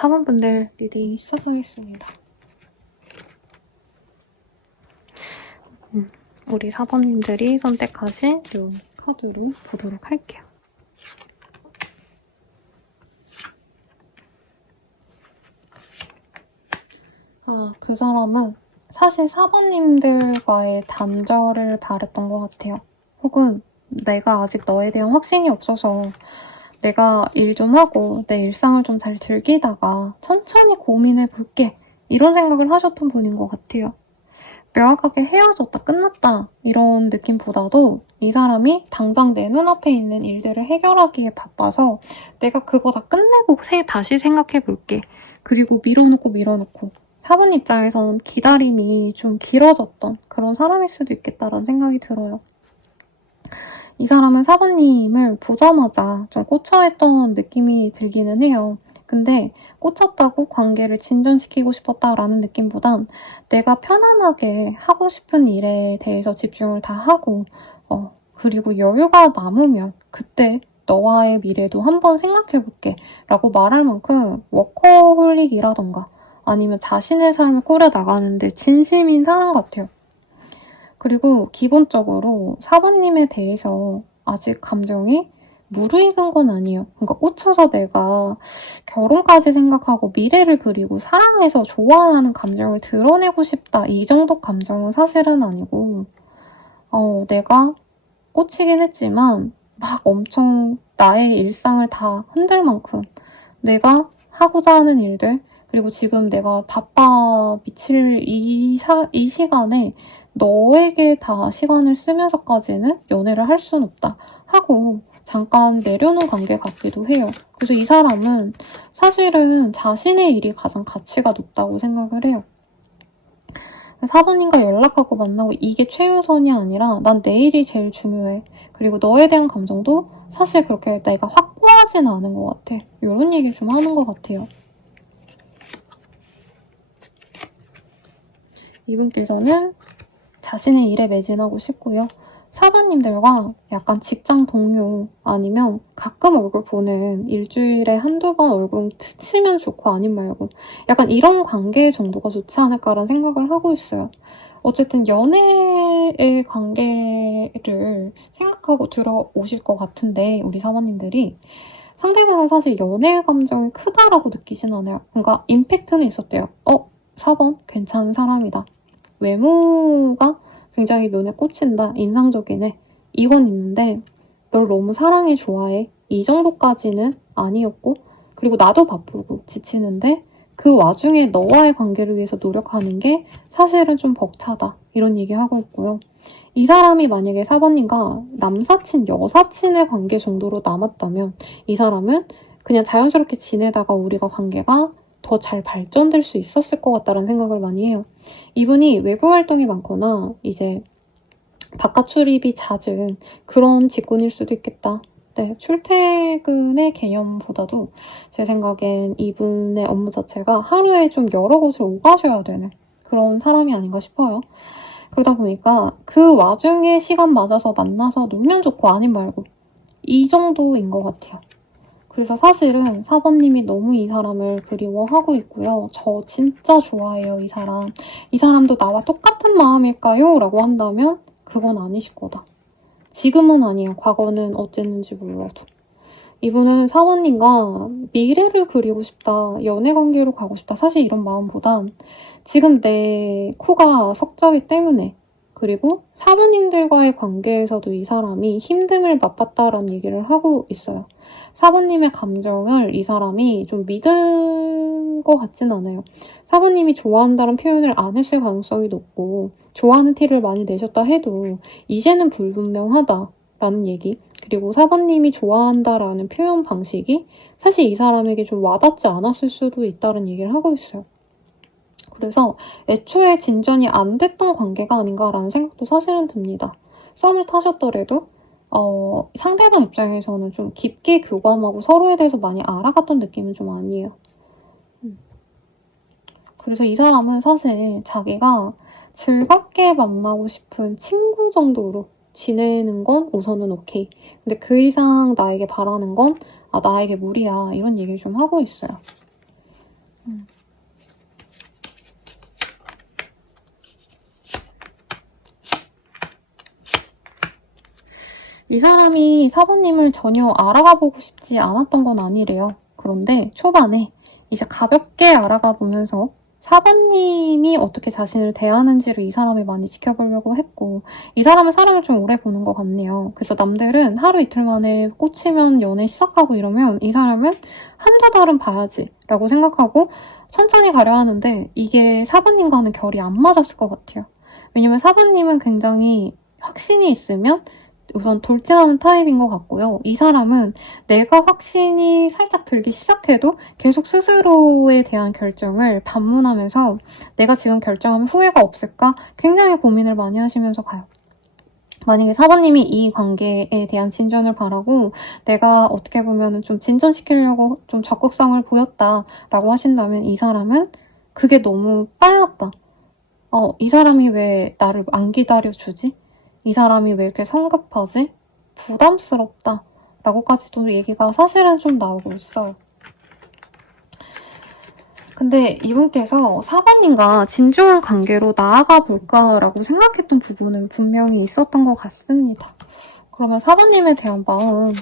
사원분들 리딩 시작하겠습니다. 우리 사번님들이 선택하신 이 카드로 보도록 할게요. 그 사람은 사실 사번님들과의 단절을 바랬던 것 같아요. 혹은 내가 아직 너에 대한 확신이 없어서 내가 일 좀 하고 내 일상을 좀 잘 즐기다가 천천히 고민해볼게. 이런 생각을 하셨던 분인 것 같아요. 명확하게 헤어졌다, 끝났다 이런 느낌보다도 이 사람이 당장 내 눈앞에 있는 일들을 해결하기에 바빠서 내가 그거 다 끝내고 다시 생각해볼게. 그리고 밀어놓고 사분 입장에선 기다림이 좀 길어졌던 그런 사람일 수도 있겠다라는 생각이 들어요. 이 사람은 사부님을 보자마자 좀 꽂혀있던 느낌이 들기는 해요. 근데 꽂혔다고 관계를 진전시키고 싶었다라는 느낌보단 내가 편안하게 하고 싶은 일에 대해서 집중을 다 하고 그리고 여유가 남으면 그때 너와의 미래도 한번 생각해볼게 라고 말할 만큼 워커홀릭이라던가 아니면 자신의 삶을 꾸려나가는데 진심인 사람 같아요. 그리고 기본적으로 사부님에 대해서 아직 감정이 무르익은 건 아니에요. 그러니까 꽂혀서 내가 결혼까지 생각하고 미래를 그리고 사랑해서 좋아하는 감정을 드러내고 싶다. 이 정도 감정은 사실은 아니고 내가 꽂히긴 했지만 막 엄청 나의 일상을 다 흔들 만큼 내가 하고자 하는 일들 그리고 지금 내가 바빠 미칠 이 시간에 너에게 다 시간을 쓰면서까지는 연애를 할 순 없다 하고 잠깐 내려놓은 관계 같기도 해요. 그래서 이 사람은 사실은 자신의 일이 가장 가치가 높다고 생각을 해요. 사부님과 연락하고 만나고 이게 최우선이 아니라 난 내일이 제일 중요해. 그리고 너에 대한 감정도 사실 그렇게 내가 확고하진 않은 것 같아. 이런 얘기를 좀 하는 것 같아요. 이분께서는 자신의 일에 매진하고 싶고요. 사부님들과 약간 직장 동료 아니면 가끔 얼굴 보는 일주일에 한두 번 얼굴 스치면 좋고 아님 말고 약간 이런 관계 정도가 좋지 않을까라는 생각을 하고 있어요. 어쨌든 연애의 관계를 생각하고 들어오실 것 같은데 우리 사모님들이 상대방은 사실 연애 감정이 크다라고 느끼진 않아요. 그러니까 임팩트는 있었대요. 4번 괜찮은 사람이다. 외모가 굉장히 눈에 꽂힌다. 인상적이네. 이건 있는데 널 너무 사랑해 좋아해. 이 정도까지는 아니었고 그리고 나도 바쁘고 지치는데 그 와중에 너와의 관계를 위해서 노력하는 게 사실은 좀 벅차다. 이런 얘기하고 있고요. 이 사람이 만약에 사번님과 남사친, 여사친의 관계 정도로 남았다면 이 사람은 그냥 자연스럽게 지내다가 우리가 관계가 더 잘 발전될 수 있었을 것 같다는 생각을 많이 해요. 이분이 외부 활동이 많거나 이제 바깥 출입이 잦은 그런 직군일 수도 있겠다. 네, 출퇴근의 개념보다도 제 생각엔 이분의 업무 자체가 하루에 좀 여러 곳을 오가셔야 되는 그런 사람이 아닌가 싶어요. 그러다 보니까 그 와중에 시간 맞아서 만나서 놀면 좋고 아님 말고 이 정도인 것 같아요. 그래서 사실은 사번님이 너무 이 사람을 그리워하고 있고요. 저 진짜 좋아해요, 이 사람. 이 사람도 나와 똑같은 마음일까요? 라고 한다면 그건 아니실 거다. 지금은 아니에요. 과거는 어쨌는지 몰라도. 이분은 사원님과 미래를 그리고 싶다, 연애관계로 가고 싶다. 사실 이런 마음보단 지금 내 코가 석자기 때문에 그리고 사부님들과의 관계에서도 이 사람이 힘듦을 맛봤다라는 얘기를 하고 있어요. 사부님의 감정을 이 사람이 좀 믿은 것 같진 않아요. 사부님이 좋아한다는 표현을 안 했을 가능성이 높고 좋아하는 티를 많이 내셨다 해도 이제는 불분명하다라는 얘기 그리고 사부님이 좋아한다라는 표현 방식이 사실 이 사람에게 좀 와닿지 않았을 수도 있다는 얘기를 하고 있어요. 그래서 애초에 진전이 안 됐던 관계가 아닌가라는 생각도 사실은 듭니다. 썸을 타셨더라도 상대방 입장에서는 좀 깊게 교감하고 서로에 대해서 많이 알아갔던 느낌은 좀 아니에요. 그래서 이 사람은 사실 자기가 즐겁게 만나고 싶은 친구 정도로 지내는 건 우선은 오케이. 근데 그 이상 나에게 바라는 건 나에게 무리야. 이런 얘기를 좀 하고 있어요. 이 사람이 사부님을 전혀 알아가보고 싶지 않았던 건 아니래요. 그런데 초반에 이제 가볍게 알아가 보면서 사부님이 어떻게 자신을 대하는지를 이 사람이 많이 지켜보려고 했고, 이 사람은 사람을 좀 오래 보는 것 같네요. 그래서 남들은 하루 이틀 만에 꽂히면 연애 시작하고 이러면 이 사람은 한두 달은 봐야지 라고 생각하고 천천히 가려 하는데, 이게 사부님과는 결이 안 맞았을 것 같아요. 왜냐면 사부님은 굉장히 확신이 있으면 우선 돌진하는 타입인 것 같고요. 이 사람은 내가 확신이 살짝 들기 시작해도 계속 스스로에 대한 결정을 반문하면서 내가 지금 결정하면 후회가 없을까 굉장히 고민을 많이 하시면서 가요. 만약에 사부님이 이 관계에 대한 진전을 바라고 내가 어떻게 보면 좀 진전시키려고 좀 적극성을 보였다라고 하신다면, 이 사람은 그게 너무 빨랐다. 이 사람이 왜 나를 안 기다려주지? 이 사람이 왜 이렇게 성급하지? 부담스럽다 라고까지도 얘기가 사실은 좀 나오고 있어요. 근데 이분께서 사부님과 진중한 관계로 나아가 볼까라고 생각했던 부분은 분명히 있었던 것 같습니다. 그러면 사부님에 대한 마음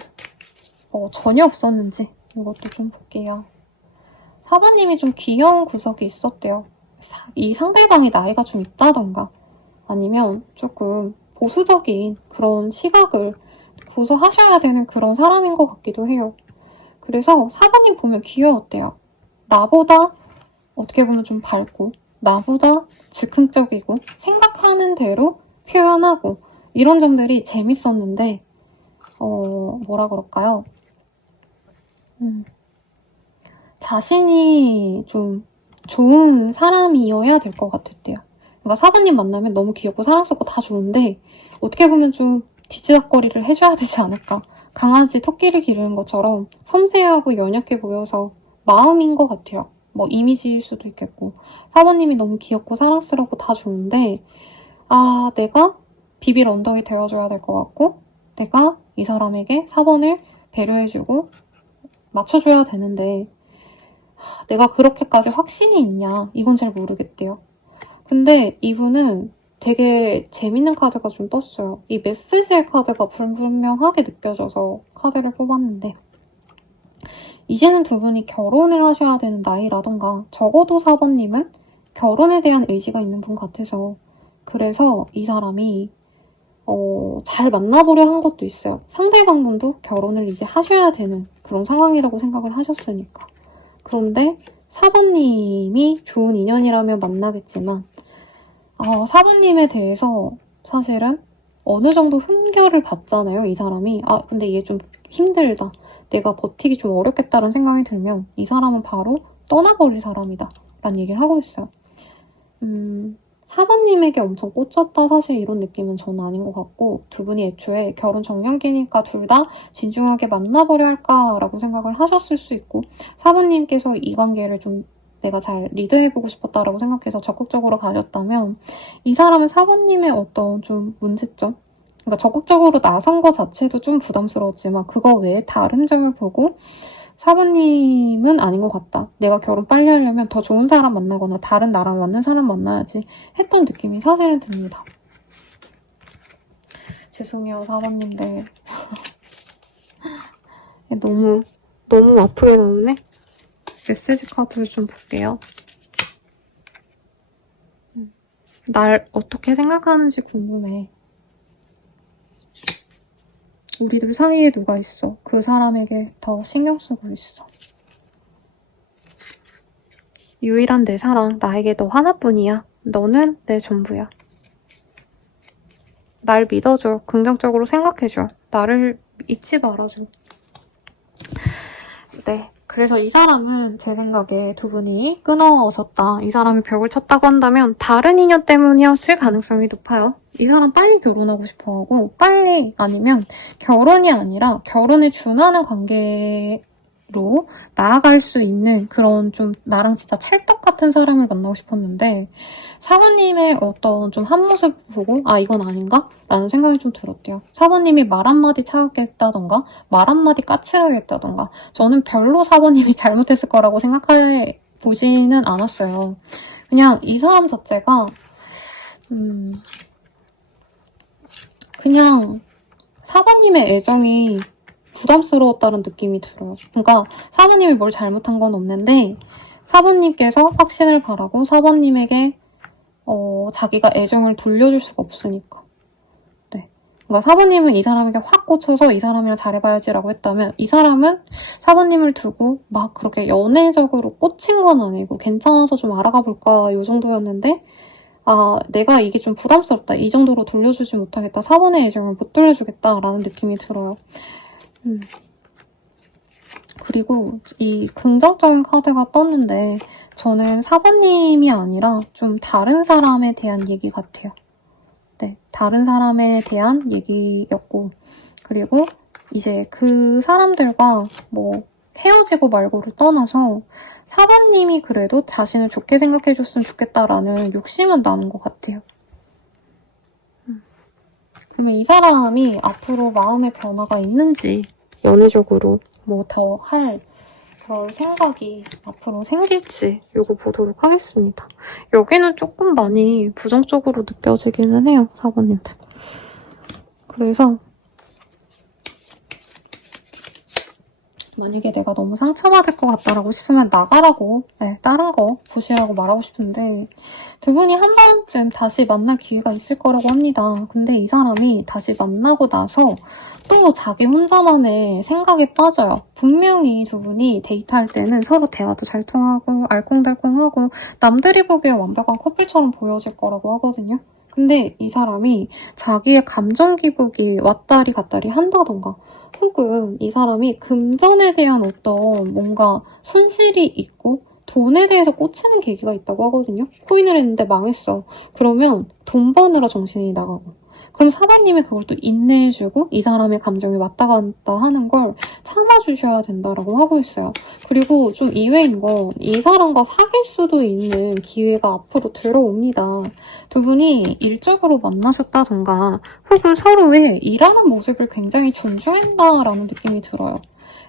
전혀 없었는지 이것도 좀 볼게요. 사부님이 좀 귀여운 구석이 있었대요. 이 상대방이 나이가 좀 있다던가 아니면 조금 보수적인 그런 시각을 고수하셔야 되는 그런 사람인 것 같기도 해요. 그래서 사부님 보면 귀여웠대요. 나보다 어떻게 보면 좀 밝고, 나보다 즉흥적이고, 생각하는 대로 표현하고, 이런 점들이 재밌었는데, 뭐라 그럴까요? 자신이 좀 좋은 사람이어야 될 것 같았대요. 그러니까 사부님 만나면 너무 귀엽고 사랑스럽고 다 좋은데 어떻게 보면 좀 뒤치다꺼리를 해줘야 되지 않을까. 강아지 토끼를 기르는 것처럼 섬세하고 연약해 보여서 마음인 것 같아요. 뭐 이미지일 수도 있겠고. 사부님이 너무 귀엽고 사랑스럽고 다 좋은데 내가 비빌 언덕이 되어줘야 될 것 같고, 내가 이 사람에게 사본을 배려해주고 맞춰줘야 되는데 내가 그렇게까지 확신이 있냐, 이건 잘 모르겠대요. 근데 이분은 되게 재밌는 카드가 좀 떴어요. 이 메시지의 카드가 불분명하게 느껴져서 카드를 뽑았는데, 이제는 두 분이 결혼을 하셔야 되는 나이라던가, 적어도 4번님은 결혼에 대한 의지가 있는 분 같아서, 그래서 이 사람이 잘 만나보려 한 것도 있어요. 상대방분도 결혼을 이제 하셔야 되는 그런 상황이라고 생각을 하셨으니까. 그런데 4번님이 좋은 인연이라면 만나겠지만, 4번님에 대해서 사실은 어느 정도 흠결을 받잖아요, 이 사람이. 근데 얘 좀 힘들다, 내가 버티기 좀 어렵겠다는 생각이 들면 이 사람은 바로 떠나버릴 사람이다 라는 얘기를 하고 있어요. 4번님에게 엄청 꽂혔다, 사실 이런 느낌은 저는 아닌 것 같고, 두 분이 애초에 결혼 정년기니까 둘 다 진중하게 만나보려 할까라고 생각을 하셨을 수 있고, 4번님께서 이 관계를 좀 내가 잘 리드해보고 싶었다라고 생각해서 적극적으로 가셨다면, 이 사람은 4번님의 어떤 좀 문제점? 그러니까 적극적으로 나선 것 자체도 좀 부담스러웠지만 그거 외에 다른 점을 보고 4번님은 아닌 것 같다, 내가 결혼 빨리 하려면 더 좋은 사람 만나거나 다른 나랑 맞는 사람 만나야지 했던 느낌이 사실은 듭니다. 죄송해요, 4번님들. 너무 아프게 나오네. 메시지 카드를 좀 볼게요. 날 어떻게 생각하는지 궁금해. 우리들 사이에 누가 있어. 그 사람에게 더 신경 쓰고 있어. 유일한 내 사랑, 나에게 너 하나뿐이야. 너는 내 전부야. 날 믿어줘. 긍정적으로 생각해줘. 나를 잊지 말아줘. 네. 그래서 이 사람은 제 생각에 두 분이 끊어졌다, 이 사람이 벽을 쳤다고 한다면 다른 인연 때문이었을 가능성이 높아요. 이 사람 빨리 결혼하고 싶어하고, 빨리, 아니면 결혼이 아니라 결혼에 준하는 관계로 나아갈 수 있는 그런 좀 나랑 진짜 찰떡 같은 사람을 만나고 싶었는데, 사모님의 어떤 좀 한 모습 보고 이건 아닌가? 라는 생각이 좀 들었대요. 사모님이 말 한마디 차갑게 했다던가, 말 한마디 까칠하게 했다던가, 저는 별로 사모님이 잘못했을 거라고 생각해 보지는 않았어요. 그냥 이 사람 자체가 그냥 사모님의 애정이 부담스러웠다는 느낌이 들어요. 그러니까 사모님이 뭘 잘못한 건 없는데 사모님께서 확신을 바라고 사모님에게 자기가 애정을 돌려줄 수가 없으니까. 네. 그러니까 사모님은 이 사람에게 확 꽂혀서 이 사람이랑 잘해봐야지라고 했다면 이 사람은 사모님을 두고 막 그렇게 연애적으로 꽂힌 건 아니고 괜찮아서 좀 알아가 볼까 요 정도였는데 내가 이게 좀 부담스럽다. 이 정도로 돌려주지 못하겠다. 사본의 애정을 못 돌려주겠다라는 느낌이 들어요. 그리고 이 긍정적인 카드가 떴는데 저는 사본님이 아니라 좀 다른 사람에 대한 얘기 같아요. 네, 다른 사람에 대한 얘기였고 그리고 이제 그 사람들과 뭐 헤어지고 말고를 떠나서 사부님이 그래도 자신을 좋게 생각해줬으면 좋겠다라는 욕심은 나는 것 같아요. 그러면 이 사람이 앞으로 마음의 변화가 있는지 연애적으로 뭐 더 할 그럴 생각이 앞으로 생길지 요거 보도록 하겠습니다. 여기는 조금 많이 부정적으로 느껴지기는 해요, 사부님들. 그래서 만약에 내가 너무 상처받을 것 같다라고 싶으면 나가라고 다른 거 보시라고 말하고 싶은데 두 분이 한 번쯤 다시 만날 기회가 있을 거라고 합니다. 근데 이 사람이 다시 만나고 나서 또 자기 혼자만의 생각에 빠져요. 분명히 두 분이 데이트할 때는 서로 대화도 잘 통하고 알콩달콩하고 남들이 보기에 완벽한 커플처럼 보여질 거라고 하거든요. 근데 이 사람이 자기의 감정 기복이 왔다리 갔다리 한다던가 혹은 이 사람이 금전에 대한 어떤 뭔가 손실이 있고 돈에 대해서 꽂히는 계기가 있다고 하거든요. 코인을 했는데 망했어. 그러면 돈 버느라 정신이 나가고 그럼 사장님이 그걸 또 인내해주고 이 사람의 감정이 왔다 갔다 하는 걸 참아주셔야 된다라고 하고 있어요. 그리고 좀 이외인 건 이 사람과 사귈 수도 있는 기회가 앞으로 들어옵니다. 두 분이 일적으로 만나셨다던가 혹은 서로의 일하는 모습을 굉장히 존중한다라는 느낌이 들어요.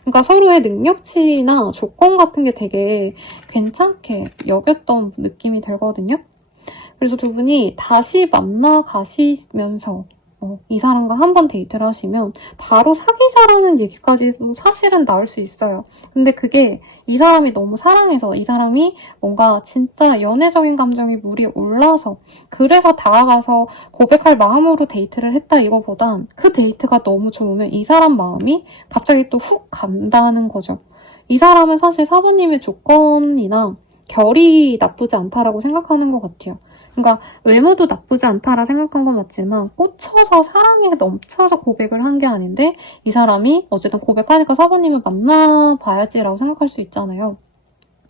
그러니까 서로의 능력치나 조건 같은 게 되게 괜찮게 여겼던 느낌이 들거든요. 그래서 두 분이 다시 만나 가시면서 이 사람과 한 번 데이트를 하시면 바로 사귀자라는 얘기까지도 사실은 나올 수 있어요. 근데 그게 이 사람이 너무 사랑해서 이 사람이 뭔가 진짜 연애적인 감정이 물이 올라서 그래서 다가가서 고백할 마음으로 데이트를 했다 이거보단 그 데이트가 너무 좋으면 이 사람 마음이 갑자기 또 훅 간다는 거죠. 이 사람은 사실 사부님의 조건이나 결이 나쁘지 않다라고 생각하는 것 같아요. 그러니까 외모도 나쁘지 않다라 생각한 건 맞지만 꽂혀서 사랑에 넘쳐서 고백을 한 게 아닌데 이 사람이 어쨌든 고백하니까 사부님을 만나봐야지라고 생각할 수 있잖아요.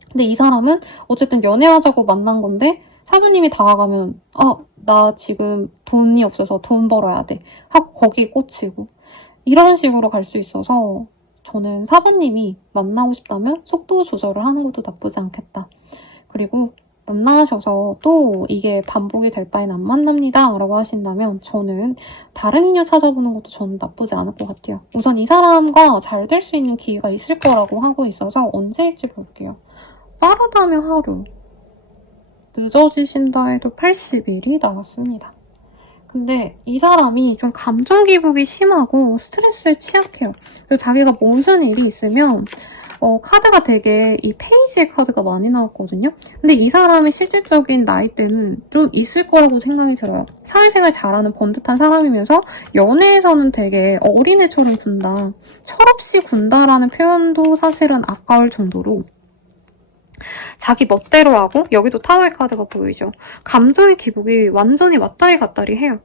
근데 이 사람은 어쨌든 연애하자고 만난 건데 사부님이 다가가면 나 지금 돈이 없어서 돈 벌어야 돼 하고 거기에 꽂히고 이런 식으로 갈 수 있어서 저는 사부님이 만나고 싶다면 속도 조절을 하는 것도 나쁘지 않겠다. 그리고 만나셔서 또 이게 반복이 될 바엔 안 만납니다 라고 하신다면 저는 다른 인연 찾아보는 것도 저는 나쁘지 않을 것 같아요. 우선 이 사람과 잘 될 수 있는 기회가 있을 거라고 하고 있어서 언제일지 볼게요. 빠르다면 하루, 늦어지신다 해도 80일이 나왔습니다. 근데 이 사람이 좀 감정 기복이 심하고 스트레스에 취약해요. 그리고 자기가 무슨 일이 있으면 카드가 되게 이 페이지의 카드가 많이 나왔거든요. 근데 이 사람의 실질적인 나이대는 좀 있을 거라고 생각이 들어요. 사회생활 잘하는 번듯한 사람이면서 연애에서는 되게 어린애처럼 군다. 철없이 군다라는 표현도 사실은 아까울 정도로 자기 멋대로 하고 여기도 타워의 카드가 보이죠. 감정의 기복이 완전히 왔다리 갔다리 해요.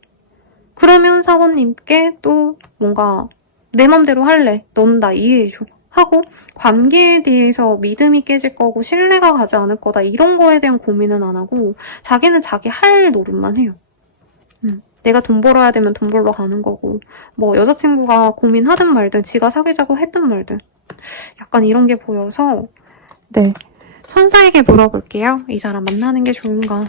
그러면 사원님께 또 뭔가 내 맘대로 할래. 너는 나 이해해줘. 하고 관계에 대해서 믿음이 깨질 거고 신뢰가 가지 않을 거다 이런 거에 대한 고민은 안 하고 자기는 자기 할 노릇만 해요. 내가 돈 벌어야 되면 돈 벌러 가는 거고 뭐 여자친구가 고민하든 말든 지가 사귀자고 했든 말든 약간 이런 게 보여서 네 천사에게 물어볼게요. 이 사람 만나는 게 좋은가?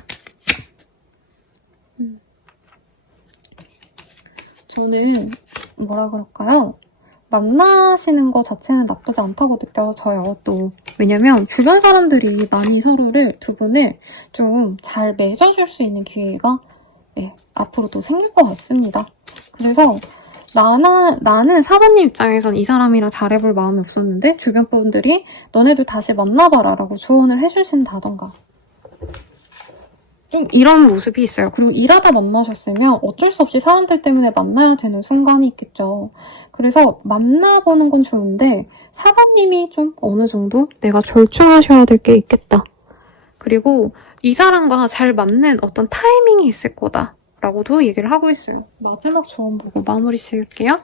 저는 뭐라 그럴까요? 만나시는 것 자체는 나쁘지 않다고 느껴져요, 또. 왜냐면 주변 사람들이 많이 서로를, 두 분을 좀 잘 맺어줄 수 있는 기회가 앞으로 또 생길 것 같습니다. 그래서 나는 사모님 입장에선 이 사람이랑 잘해볼 마음이 없었는데 주변 분들이 너네들 다시 만나봐라 라고 조언을 해주신다던가 좀 이런 모습이 있어요. 그리고 일하다 만나셨으면 어쩔 수 없이 사람들 때문에 만나야 되는 순간이 있겠죠. 그래서 만나보는 건 좋은데 사모님이 좀 어느 정도 내가 절충하셔야 될 게 있겠다. 그리고 이 사람과 잘 맞는 어떤 타이밍이 있을 거다 라고도 얘기를 하고 있어요. 마지막 조언 보고 마무리 지을게요.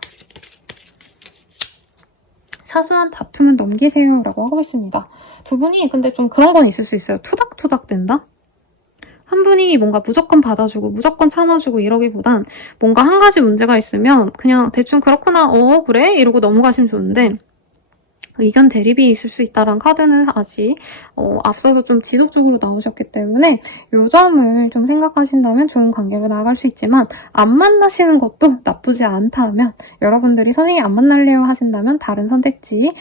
사소한 다툼은 넘기세요 라고 하고 있습니다. 두 분이 근데 좀 그런 건 있을 수 있어요. 투닥투닥 된다? 한 분이 뭔가 무조건 받아주고 무조건 참아주고 이러기보단 뭔가 한 가지 문제가 있으면 그냥 대충 그렇구나 그래? 이러고 넘어가시면 좋은데 의견 대립이 있을 수 있다는 카드는 아직 앞서서 좀 지속적으로 나오셨기 때문에 이 점을 좀 생각하신다면 좋은 관계로 나아갈 수 있지만 안 만나시는 것도 나쁘지 않다면 여러분들이 선생님 안 만날래요 하신다면 다른 선택지에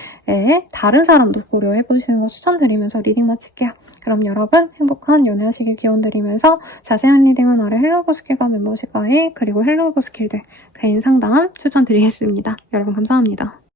다른 사람도 고려해보시는 거 추천드리면서 리딩 마칠게요. 그럼 여러분 행복한 연애하시길 기원드리면서 자세한 리딩은 아래 헬로우버스킬과 멤버십 가입 그리고 헬로우버스킬들 개인 상담 추천드리겠습니다. 여러분 감사합니다.